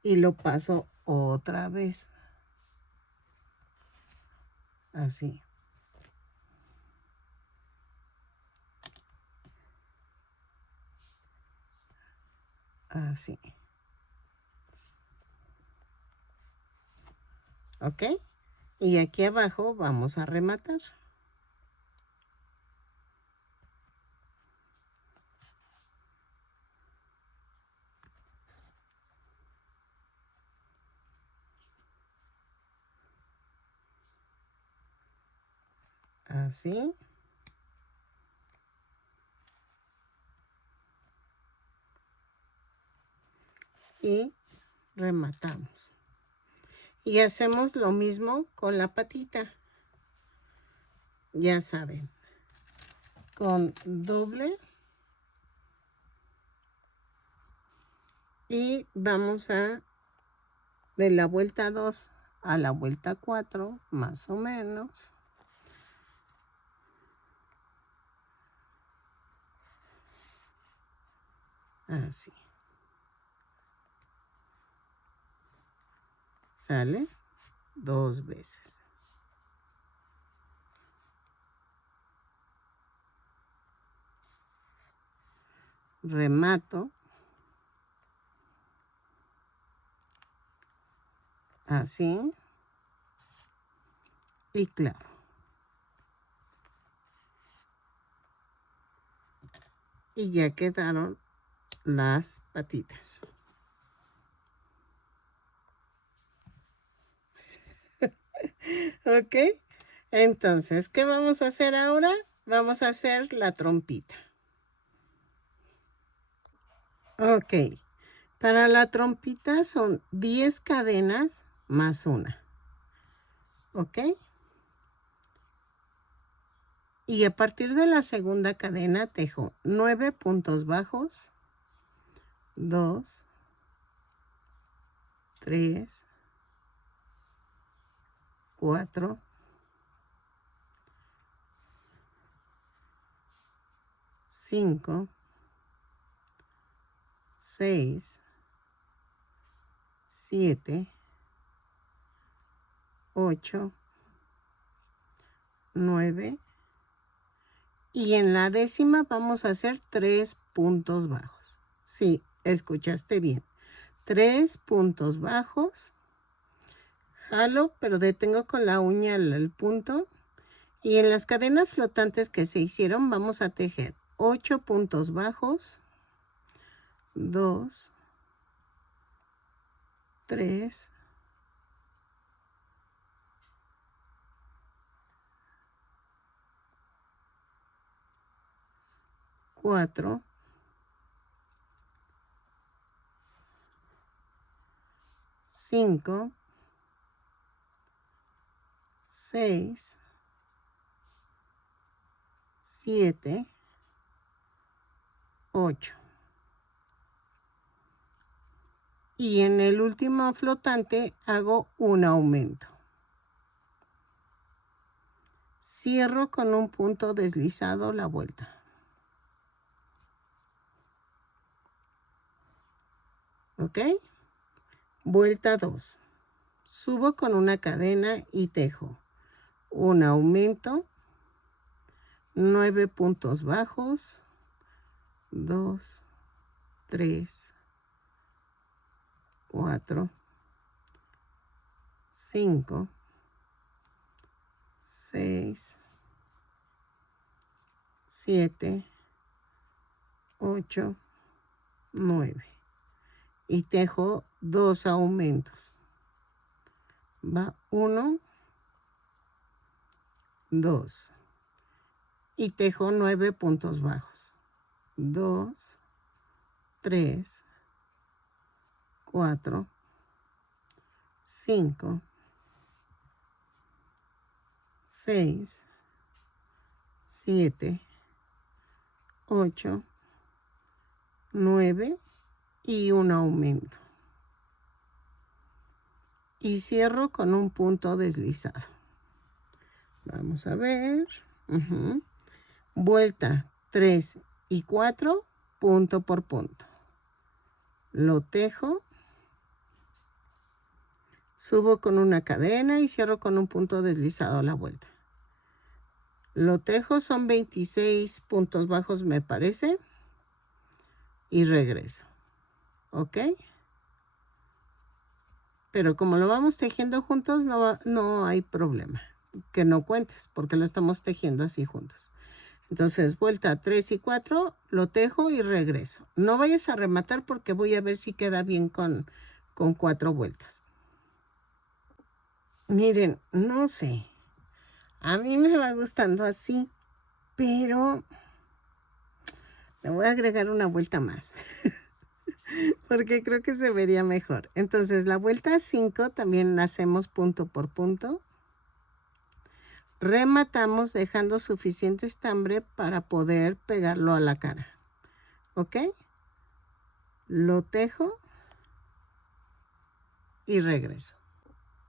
y lo paso otra vez así. Así. ¿Ok? Y aquí abajo vamos a rematar. Así. Y rematamos. Y hacemos lo mismo con la patita. Ya saben, con doble. Y vamos a de la vuelta 2 a la vuelta 4, más o menos. Así. ¿Sale? 2 veces. Remato. Así. Y claro. Y ya quedaron las patitas. ¿Ok? Entonces, ¿qué vamos a hacer ahora? Vamos a hacer la trompita. Ok. Para la trompita son 10 cadenas más una. ¿Ok? Y a partir de la segunda cadena tejo 9 puntos bajos, 2, 3, 4, 5, 6, 7, 8, 9. Y en la décima vamos a hacer 3 puntos bajos. Sí, escuchaste bien. 3 puntos bajos. Jalo, pero detengo con la uña el punto. Y en las cadenas flotantes que se hicieron vamos a tejer 8 puntos bajos. 2, 3, 4, 5, 6, 7, 8. Y en el último flotante hago un aumento. Cierro con un punto deslizado la vuelta. ¿Ok? Vuelta 2. Subo con una cadena y tejo un aumento, 9 puntos bajos, 2, 3, 4, 5, 6, 7, 8, 9. Y tejo 2 aumentos. Va 1, 2. Y tejo 9 puntos bajos. 2, 3, 4, 5, 6, 7, 8, 9 y un aumento. Y cierro con un punto deslizado. Vamos a ver. Vuelta 3 y 4, punto por punto. Lo tejo. Subo con una cadena y cierro con un punto deslizado a la vuelta. Lo tejo, son 26 puntos bajos me parece. Y regreso. ¿Ok? Pero como lo vamos tejiendo juntos, no hay problema. Que no cuentes, porque lo estamos tejiendo así juntos. Entonces, vuelta 3 y 4, lo tejo y regreso. No vayas a rematar porque voy a ver si queda bien con 4 vueltas. Miren, no sé. A mí me va gustando así, pero le voy a agregar una vuelta más. Porque creo que se vería mejor. Entonces, la vuelta 5 también la hacemos punto por punto. Rematamos dejando suficiente estambre para poder pegarlo a la cara. ¿Ok? Lo tejo y regreso.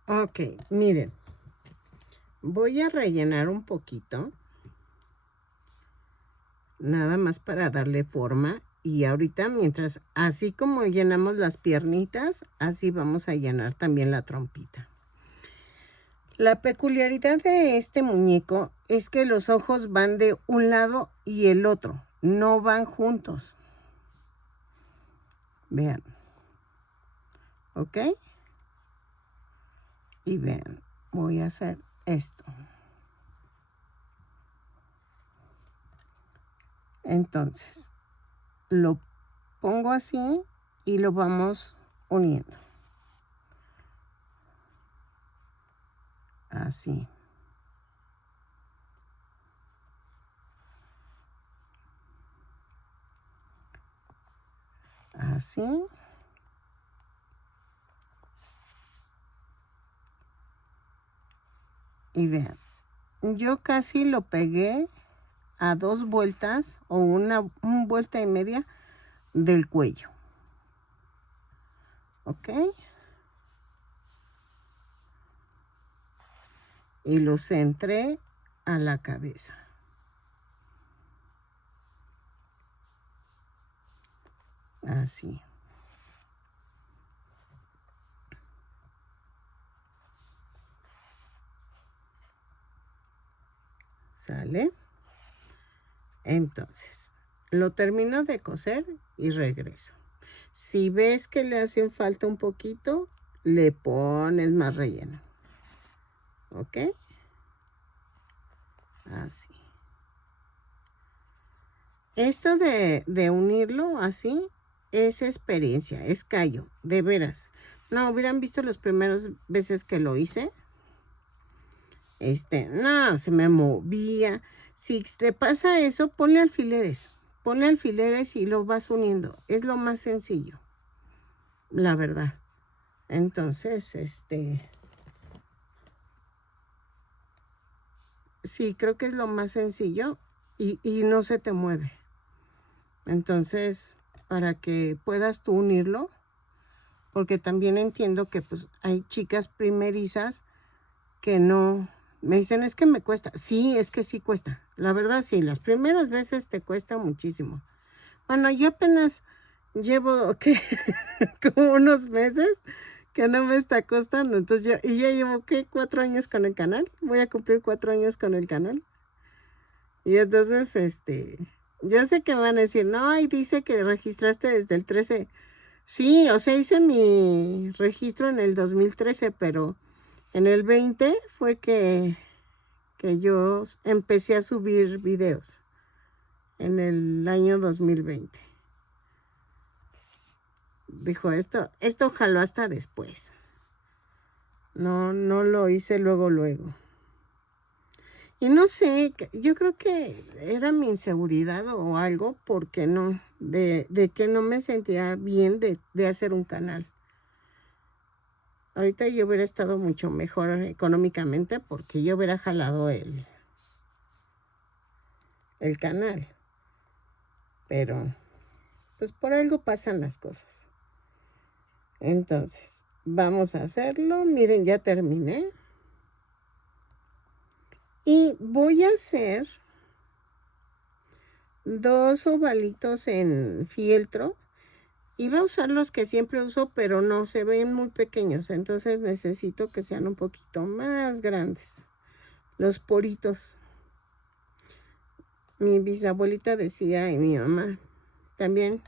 Ok, miren. Voy a rellenar un poquito. Nada más para darle forma. Y ahorita, mientras, así como llenamos las piernitas, así vamos a llenar también la trompita. La peculiaridad de este muñeco es que los ojos van de un lado y el otro, no van juntos. Vean. ¿Ok? Y vean, voy a hacer esto. Entonces, lo pongo así y lo vamos uniendo. Así. Así. Y vean, yo casi lo pegué a 2 vueltas o una vuelta y media del cuello. ¿Ok? Y lo centré a la cabeza. Así. ¿Sale? Entonces, lo termino de coser y regreso. Si ves que le hacen falta un poquito, le pones más relleno. ¿Ok? Así. Esto de unirlo así es experiencia, es callo, de veras. No, hubieran visto las primeras veces que lo hice. No, se me movía. Si te pasa eso, ponle alfileres. Ponle alfileres y lo vas uniendo. Es lo más sencillo, la verdad. Entonces, sí, creo que es lo más sencillo y no se te mueve. Entonces, para que puedas tú unirlo, porque también entiendo que pues hay chicas primerizas que no, me dicen, es que me cuesta. Sí, es que sí cuesta. La verdad, sí, las primeras veces te cuesta muchísimo. Bueno, yo apenas llevo, ¿qué? Como unos meses que no me está costando. Entonces y ya llevo, ¿qué? 4 años con el canal. Voy a cumplir 4 años con el canal. Y entonces, yo sé que van a decir, no, y dice que registraste desde el 13. Sí, o sea, hice mi registro en el 2013, pero en el 20 fue que yo empecé a subir videos. En el año 2020. Dijo, esto jaló hasta después. No lo hice luego. Y no sé, yo creo que era mi inseguridad o algo, porque no, de que no me sentía bien de hacer un canal. Ahorita yo hubiera estado mucho mejor económicamente porque yo hubiera jalado el canal. Pero, pues por algo pasan las cosas. Entonces, vamos a hacerlo. Miren, ya terminé. Y voy a hacer 2 ovalitos en fieltro. Iba a usar los que siempre uso, pero no, se ven muy pequeños. Entonces necesito que sean un poquito más grandes. Los poritos. Mi bisabuelita decía y mi mamá también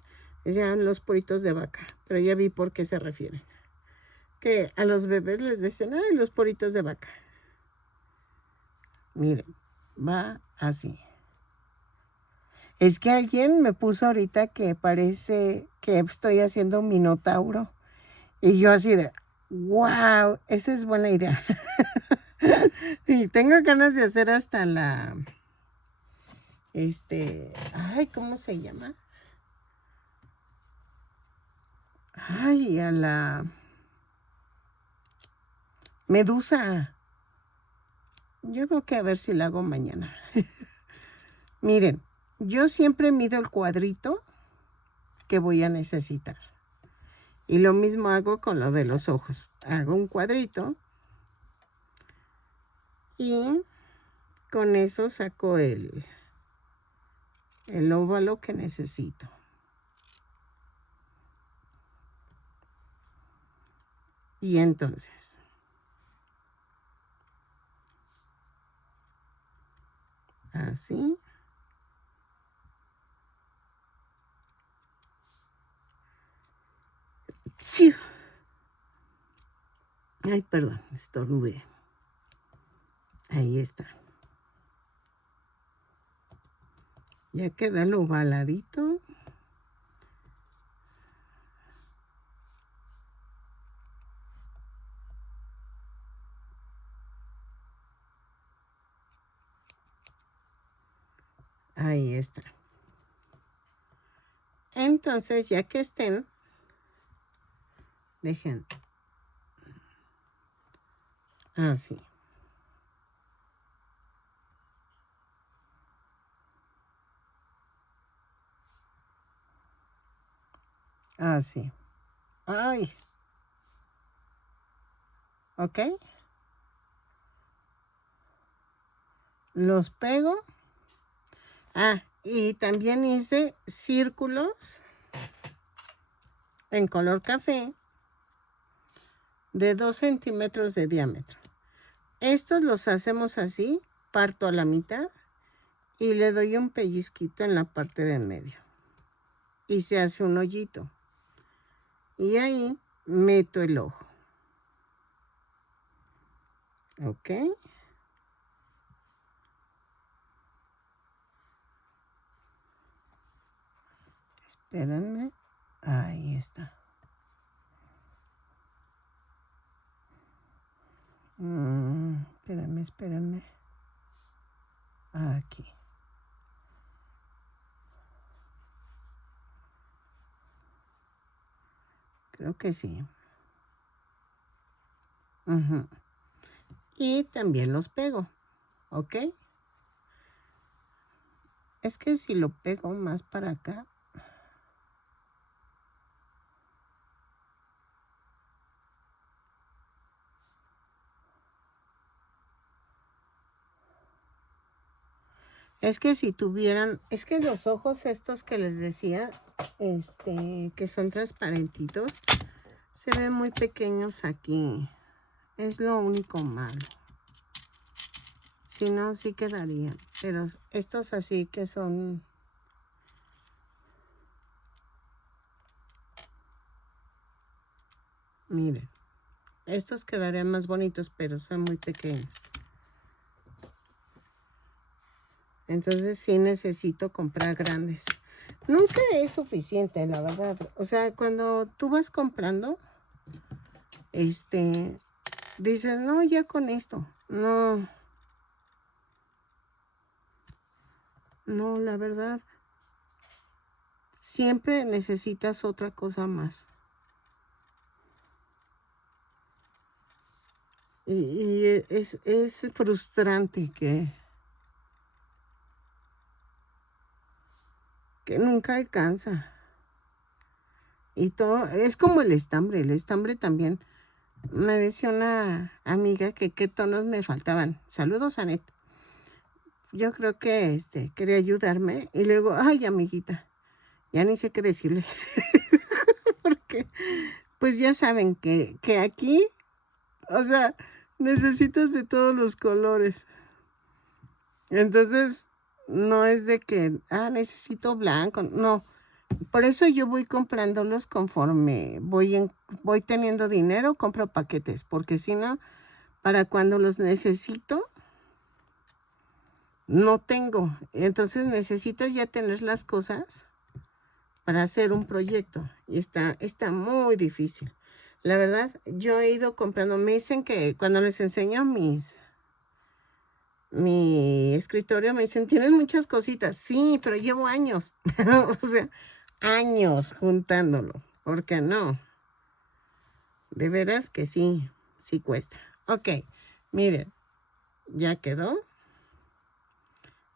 decían los poritos de vaca. Pero ya vi por qué se refieren. Que a los bebés les dicen, ay, los poritos de vaca. Miren, va así. Es que alguien me puso ahorita que parece que estoy haciendo un minotauro. Y yo así de, wow, esa es buena idea. Y tengo ganas de hacer hasta la, ay, ¿cómo se llama? Ay, a la medusa. Yo creo que a ver si la hago mañana. Miren, yo siempre mido el cuadrito que voy a necesitar. Y lo mismo hago con lo de los ojos. Hago un cuadrito y con eso saco el óvalo que necesito. Y entonces, así. ¡Fiu! Ay, perdón, estornudé. Ahí está. Ya queda lo ovaladito. Ahí está. Entonces, ya que estén, dejen así. Así. Ay. ¿Ok? Los pego. Ah, y también hice círculos en color café de 2 centímetros de diámetro. Estos los hacemos así, parto a la mitad y le doy un pellizquito en la parte de en medio. Y se hace un hoyito. Y ahí meto el ojo. ¿Ok? Espérenme. Ahí está. Espérenme. Aquí. Creo que sí. Y también los pego. ¿Ok? Es que si lo pego más para acá. Es que si tuvieran, es que los ojos estos que les decía, que son transparentitos, se ven muy pequeños aquí. Es lo único malo. Si no, sí quedarían. Pero estos así que son... Miren. Estos quedarían más bonitos, pero son muy pequeños. Entonces sí necesito comprar grandes. Nunca es suficiente, la verdad. O sea, cuando tú vas comprando, dices, no, ya con esto. No, la verdad. Siempre necesitas otra cosa más. Y es frustrante que nunca alcanza. Y todo, es como el estambre también. Me decía una amiga que qué tonos me faltaban. Saludos, Anet. Yo creo que quería ayudarme y luego, ay, amiguita, ya ni sé qué decirle. Porque, pues ya saben que aquí, o sea, necesitas de todos los colores. Entonces, no es de que, necesito blanco, no. Por eso yo voy comprándolos conforme voy teniendo dinero, compro paquetes, porque si no, para cuando los necesito, no tengo. Entonces necesitas ya tener las cosas para hacer un proyecto. Y está muy difícil. La verdad, yo he ido comprando, me dicen que cuando les enseño mi escritorio, me dicen, tienes muchas cositas. Sí, pero llevo años. O sea, años juntándolo. ¿Por qué no? De veras que sí, sí cuesta. Ok, miren, ya quedó.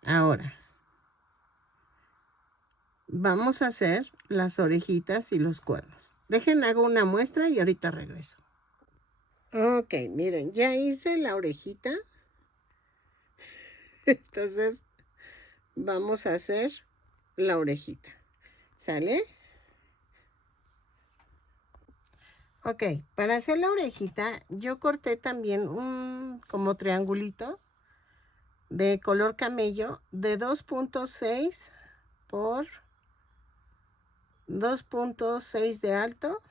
Ahora, vamos a hacer las orejitas y los cuernos. Dejen, hago una muestra y ahorita regreso. Ok, miren, ya hice la orejita. Entonces, vamos a hacer la orejita. ¿Sale? Ok, para hacer la orejita, yo corté también un como triangulito de color camello de 2.6 por 2.6 de alto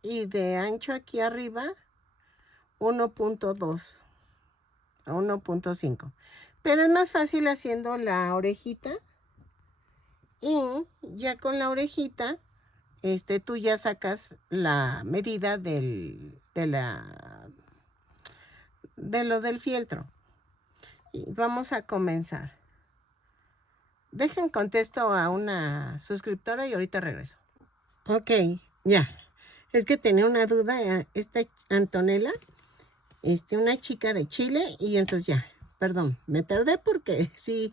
y de ancho aquí arriba 1.2 a 1.5. Pero es más fácil haciendo la orejita y ya con la orejita tú ya sacas la medida de lo del fieltro. Y vamos a comenzar. Dejen contesto a una suscriptora y ahorita regreso. Ok, ya. Es que tenía una duda, esta Antonella, una chica de Chile, y entonces ya, perdón, me tardé porque sí,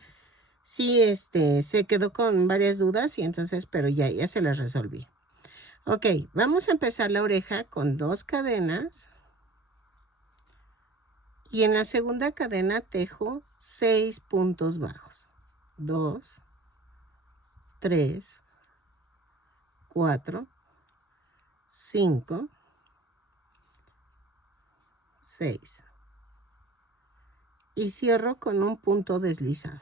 se quedó con varias dudas y entonces, pero ya se las resolví. Ok, vamos a empezar la oreja con 2 cadenas y en la segunda cadena tejo 6 puntos bajos. 2, 3, 4, 5, 6. Y cierro con un punto deslizado.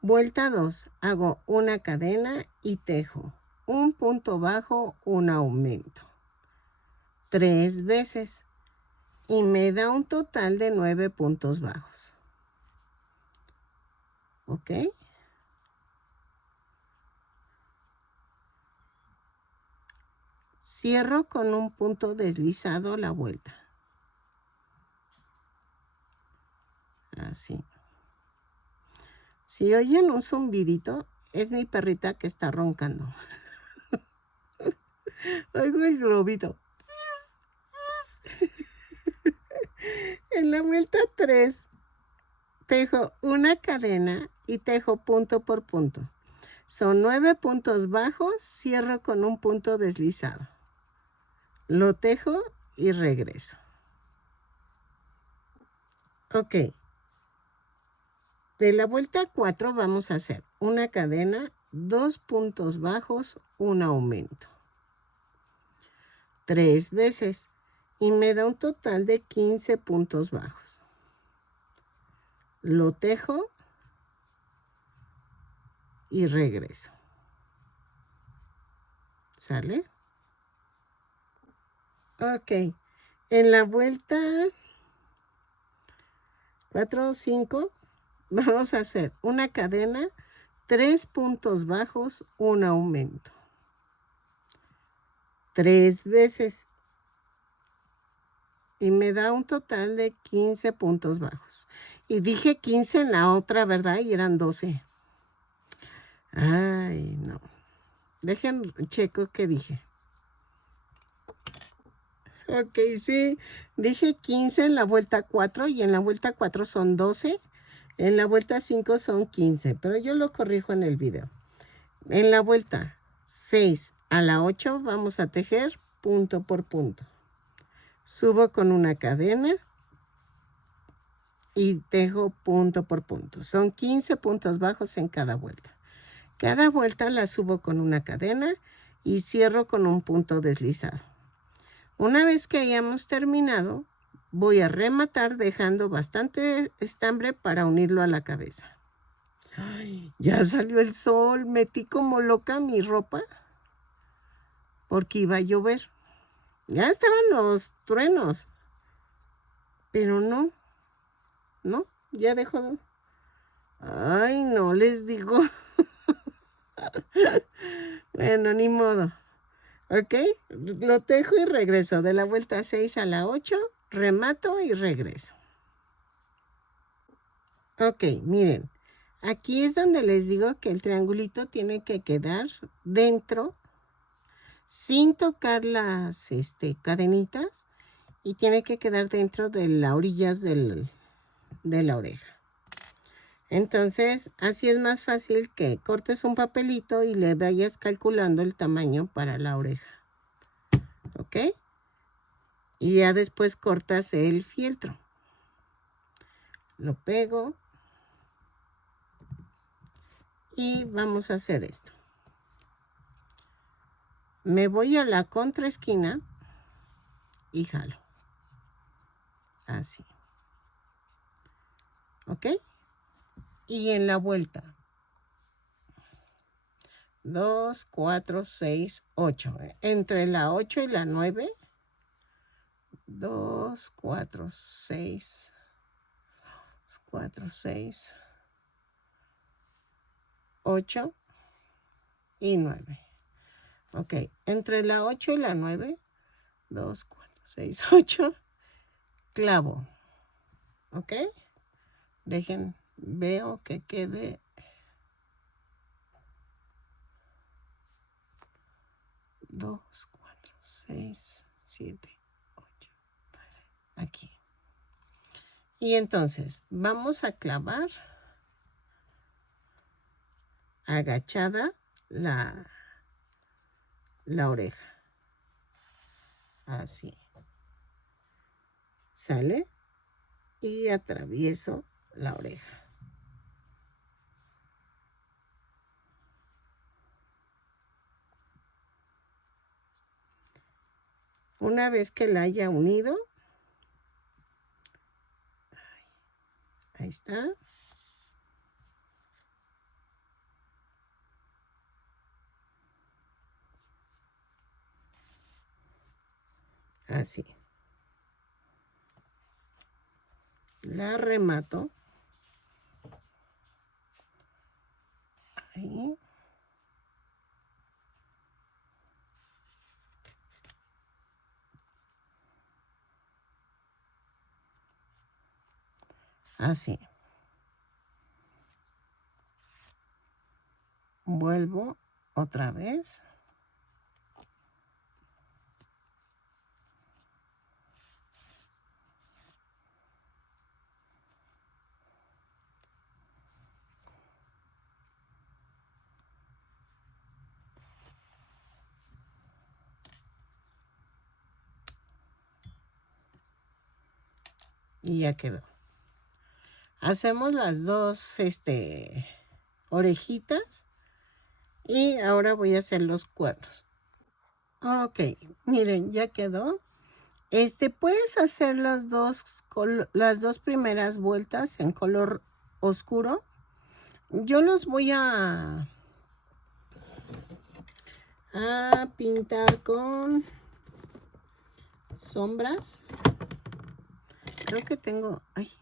Vuelta 2, hago una cadena y tejo un punto bajo, un aumento. 3 veces y me da un total de 9 puntos bajos. ¿Ok? Cierro con un punto deslizado la vuelta. Así. Si oyen un zumbidito, es mi perrita que está roncando. Oigo el globito. En la vuelta 3, tejo una cadena y tejo punto por punto. Son 9 puntos bajos, cierro con un punto deslizado. Lo tejo y regreso. Ok. De la vuelta 4 vamos a hacer una cadena, 2 puntos bajos, un aumento. 3 veces y me da un total de 15 puntos bajos. Lo tejo y regreso. ¿Sale? Ok. En la vuelta 4 o 5 vamos a hacer una cadena, 3 puntos bajos, un aumento. 3 veces y me da un total de 15 puntos bajos. Y dije 15 en la otra, ¿verdad? Y eran 12. Ay, no. Dejen, checo qué dije. Ok, sí. Dije 15 en la vuelta 4 y en la vuelta 4 son 12. En la vuelta 5 son 15, pero yo lo corrijo en el video. En la vuelta 6 a la 8 vamos a tejer punto por punto. Subo con una cadena y tejo punto por punto. Son 15 puntos bajos en cada vuelta. Cada vuelta la subo con una cadena y cierro con un punto deslizado. Una vez que hayamos terminado, voy a rematar dejando bastante estambre para unirlo a la cabeza. Ay, ya salió el sol, metí como loca mi ropa porque iba a llover. Ya estaban los truenos, pero no, ya dejó. Ay, no les digo. Bueno, ni modo. ¿Ok? Lo tejo y regreso. De la vuelta 6 a la 8, remato y regreso. Ok, miren. Aquí es donde les digo que el triangulito tiene que quedar dentro, sin tocar las cadenitas, y tiene que quedar dentro de las orillas de la oreja. Entonces, así es más fácil que cortes un papelito y le vayas calculando el tamaño para la oreja. ¿Ok? Y ya después cortas el fieltro. Lo pego. Y vamos a hacer esto. Me voy a la contraesquina y jalo. Así. ¿Ok? Y en la vuelta. 2, 4, 6, 8. Entre la 8 y la 9. 2, 4, 6. 4, 6. 8 y 9. Ok. Entre la 8 y la 9. 2, 4, 6, 8. Clavo. ¿Ok? Dejen, veo que quede 2, 4, 6, 7, 8. Aquí. Y entonces vamos a clavar agachada la oreja. Así. ¿Sale? Y atravieso la oreja. Una vez que la haya unido, ahí está. Así. La remato. Ahí. Así. Vuelvo otra vez. Y ya quedó. Hacemos las dos orejitas. Y ahora voy a hacer los cuernos. Ok, miren, ya quedó. Puedes hacer las dos primeras vueltas en color oscuro. Yo los voy a pintar con sombras. Creo que tengo, ay.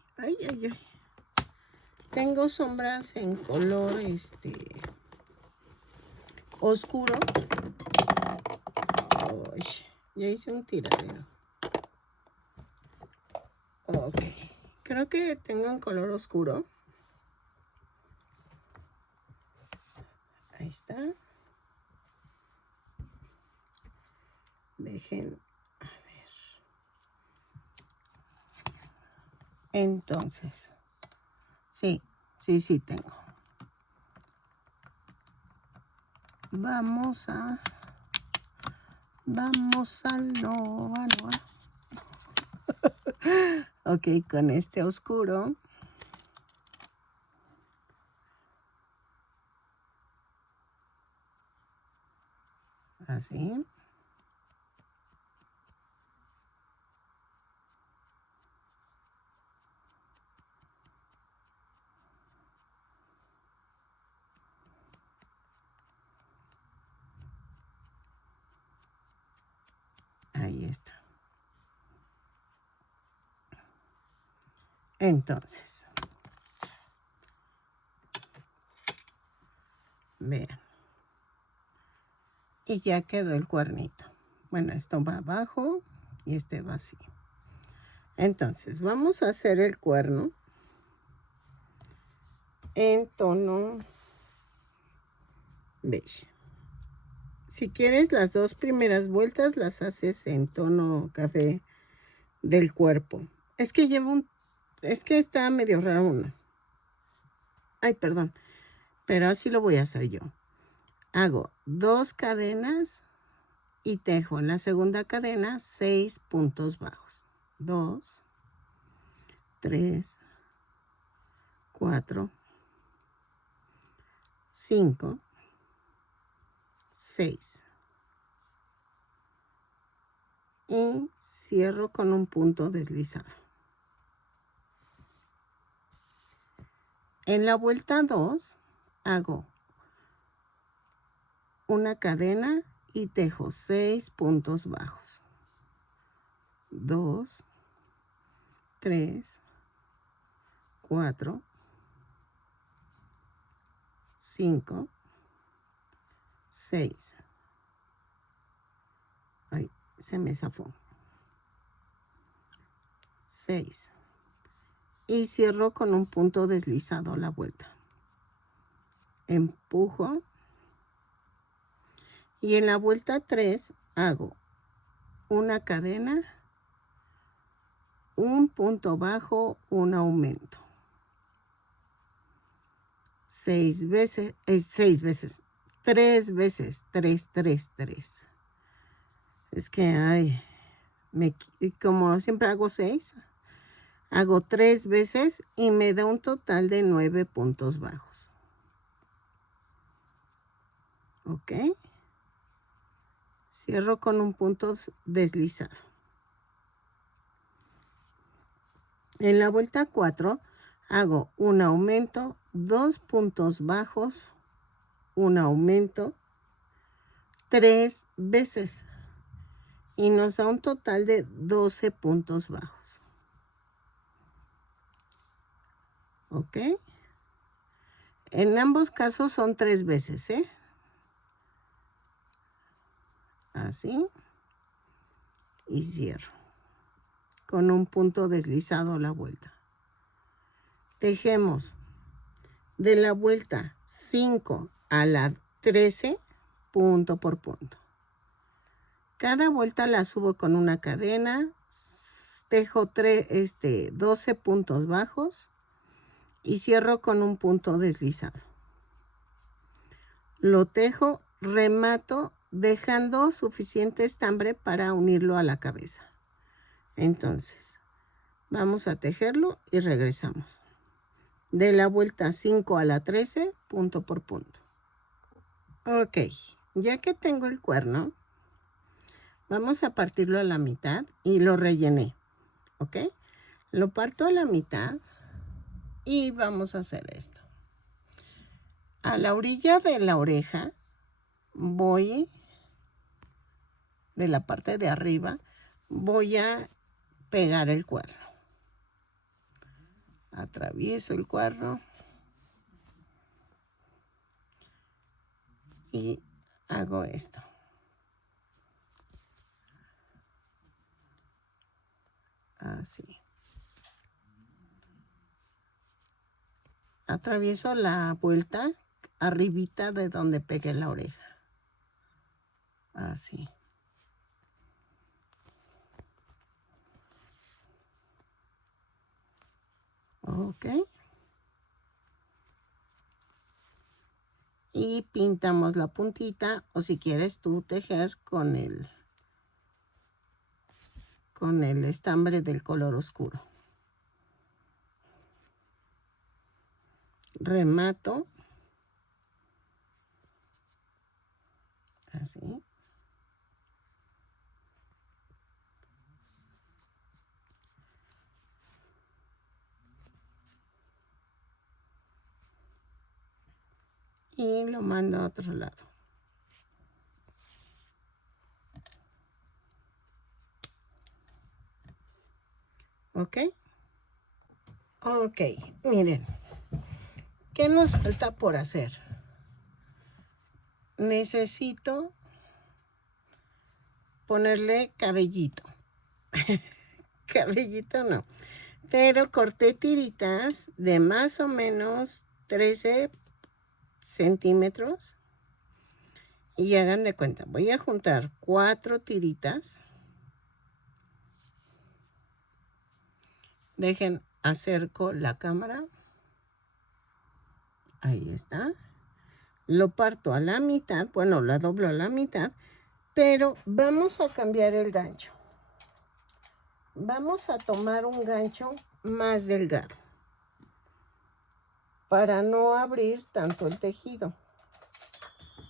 Tengo sombras en color oscuro. Ay, ya hice un tiradero. Ok, creo que tengo en color oscuro. Ahí está. Dejen, a ver. Entonces, sí tengo. Vamos al Nova. Ok, con este oscuro. Así. Ahí está. Entonces, vean. Y ya quedó el cuernito. Bueno, esto va abajo y este va así. Entonces, vamos a hacer el cuerno en tono beige. Si quieres, las 2 primeras vueltas las haces en tono café del cuerpo. Es que está medio raro unas. Ay, perdón. Pero así lo voy a hacer yo. Hago 2 cadenas y tejo en la segunda cadena 6 puntos bajos. 2, 3, 4, 5, 6. Y cierro con un punto deslizado. En la vuelta 2 hago una cadena y tejo 6 puntos bajos. 2, 3, 4, 5, 6. Ay, se me zafó. 6. Y cierro con un punto deslizado a la vuelta. Empujo. Y en la vuelta 3 hago una cadena, un punto bajo, un aumento. 6 veces, 3 veces, 3, 3, 3. Es que, ay, como siempre hago 6, hago 3 veces y me da un total de 9 puntos bajos. ¿Ok? Cierro con un punto deslizado. En la vuelta 4 hago un aumento, 2 puntos bajos, un aumento, 3 veces. Y nos da un total de 12 puntos bajos. ¿Ok? En ambos casos son 3 veces, ¿eh? Así. Y cierro. Con un punto deslizado a la vuelta. Tejemos de la vuelta 5 a la 13, punto por punto. Cada vuelta la subo con una cadena, tejo 12 puntos bajos y cierro con un punto deslizado. Lo tejo, remato, dejando suficiente estambre para unirlo a la cabeza. Entonces, vamos a tejerlo y regresamos. De la vuelta 5 a la 13, punto por punto. Ok, ya que tengo el cuerno, vamos a partirlo a la mitad y lo rellené. ¿Ok? Lo parto a la mitad y vamos a hacer esto. A la orilla de la oreja voy, de la parte de arriba, voy a pegar el cuerno. Atravieso el cuerno y hago esto. Así. Atravieso la vuelta arribita de donde pegué la oreja. Así. Ok. y pintamos la puntita, o si quieres tú tejer con el estambre del color oscuro. Remato así. Y lo mando a otro lado. ¿Ok? Ok, miren. ¿Qué nos falta por hacer? Necesito ponerle cabellito. Cabellito no. Pero corté tiritas de más o menos 13 centímetros. Y hagan de cuenta, voy a juntar 4 tiritas. Dejen, acerco la cámara. Ahí está. Lo parto a la mitad, bueno, la doblo a la mitad, pero vamos a cambiar el gancho. Vamos a tomar un gancho más delgado para no abrir tanto el tejido.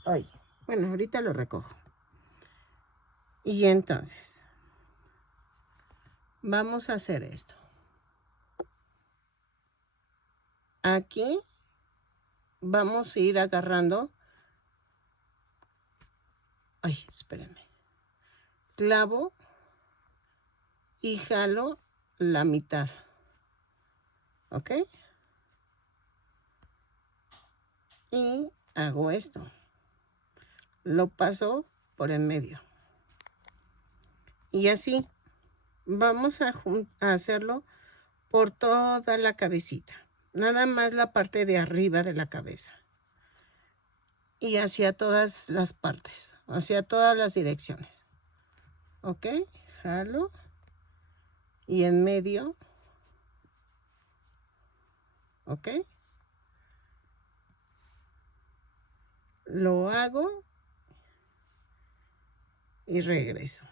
Ay, bueno, ahorita lo recojo. Y entonces, vamos a hacer esto. Aquí vamos a ir agarrando. Ay, espérenme. Clavo y jalo la mitad. ¿Ok? Y hago esto. Lo paso por en medio. Y así vamos a hacerlo por toda la cabecita. Nada más la parte de arriba de la cabeza. Y hacia todas las partes. Hacia todas las direcciones. ¿Ok? Jalo. Y en medio. ¿Ok? Lo hago. Y regreso.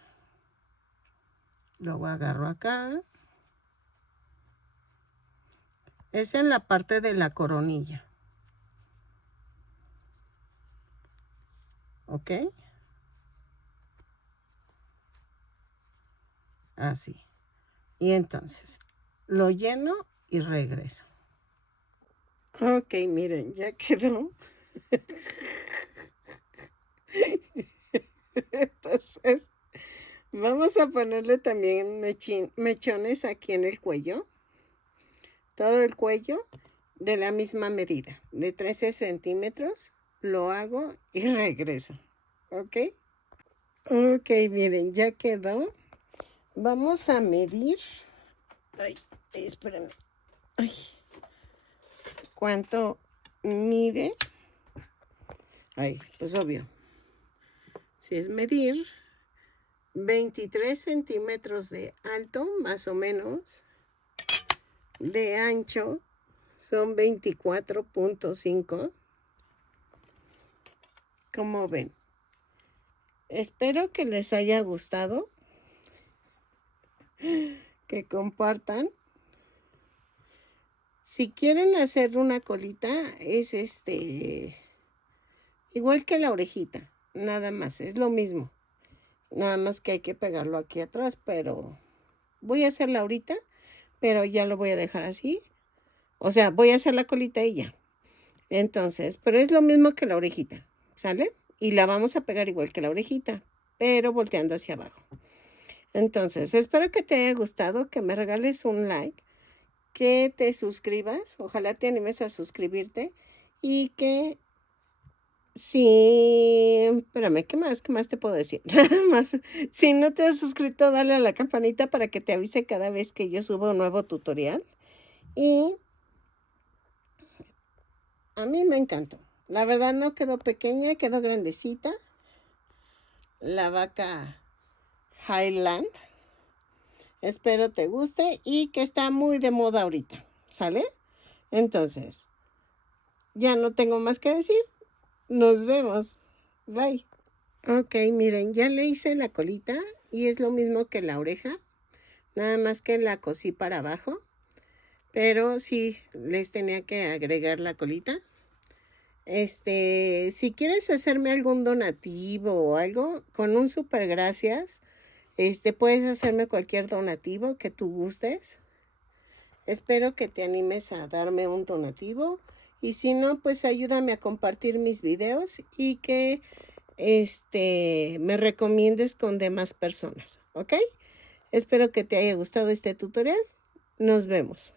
Luego agarro acá. Es en la parte de la coronilla. ¿Ok? Así. Y entonces lo lleno y regreso. Ok, miren, ya quedó. Entonces, vamos a ponerle también mechones aquí en el cuello. Todo el cuello de la misma medida, de 13 centímetros. Lo hago y regreso. ¿Ok? Ok, miren, ya quedó. Vamos a medir. Ay, espérenme. Ay. ¿Cuánto mide? Ay, pues obvio. Si es medir 23 centímetros de alto, más o menos. De ancho son 24.5. Como ven. Espero que les haya gustado. Que compartan. Si quieren hacer una colita, es igual que la orejita, nada más, es lo mismo. Nada más que hay que pegarlo aquí atrás, pero voy a hacerla ahorita, pero ya lo voy a dejar así. O sea, voy a hacer la colita y ya. Entonces, pero es lo mismo que la orejita, ¿sale? Y la vamos a pegar igual que la orejita, pero volteando hacia abajo. Entonces, espero que te haya gustado, que me regales un like, que te suscribas, ojalá te animes a suscribirte y que sí, espérame, qué más te puedo decir? Nada más, si no te has suscrito, dale a la campanita para que te avise cada vez que yo suba un nuevo tutorial. Y a mí me encantó. La verdad no quedó pequeña, quedó grandecita. La vaca Highland. Espero te guste y que está muy de moda ahorita, ¿sale? Entonces, ya no tengo más que decir. Nos vemos. Bye. Ok, miren, ya le hice la colita y es lo mismo que la oreja, nada más que la cosí para abajo, pero sí les tenía que agregar la colita. Si quieres hacerme algún donativo o algo, con un super gracias, puedes hacerme cualquier donativo que tú gustes. Espero que te animes a darme un donativo y si no, pues ayúdame a compartir mis videos y que me recomiendes con demás personas, ¿ok? Espero que te haya gustado este tutorial. Nos vemos.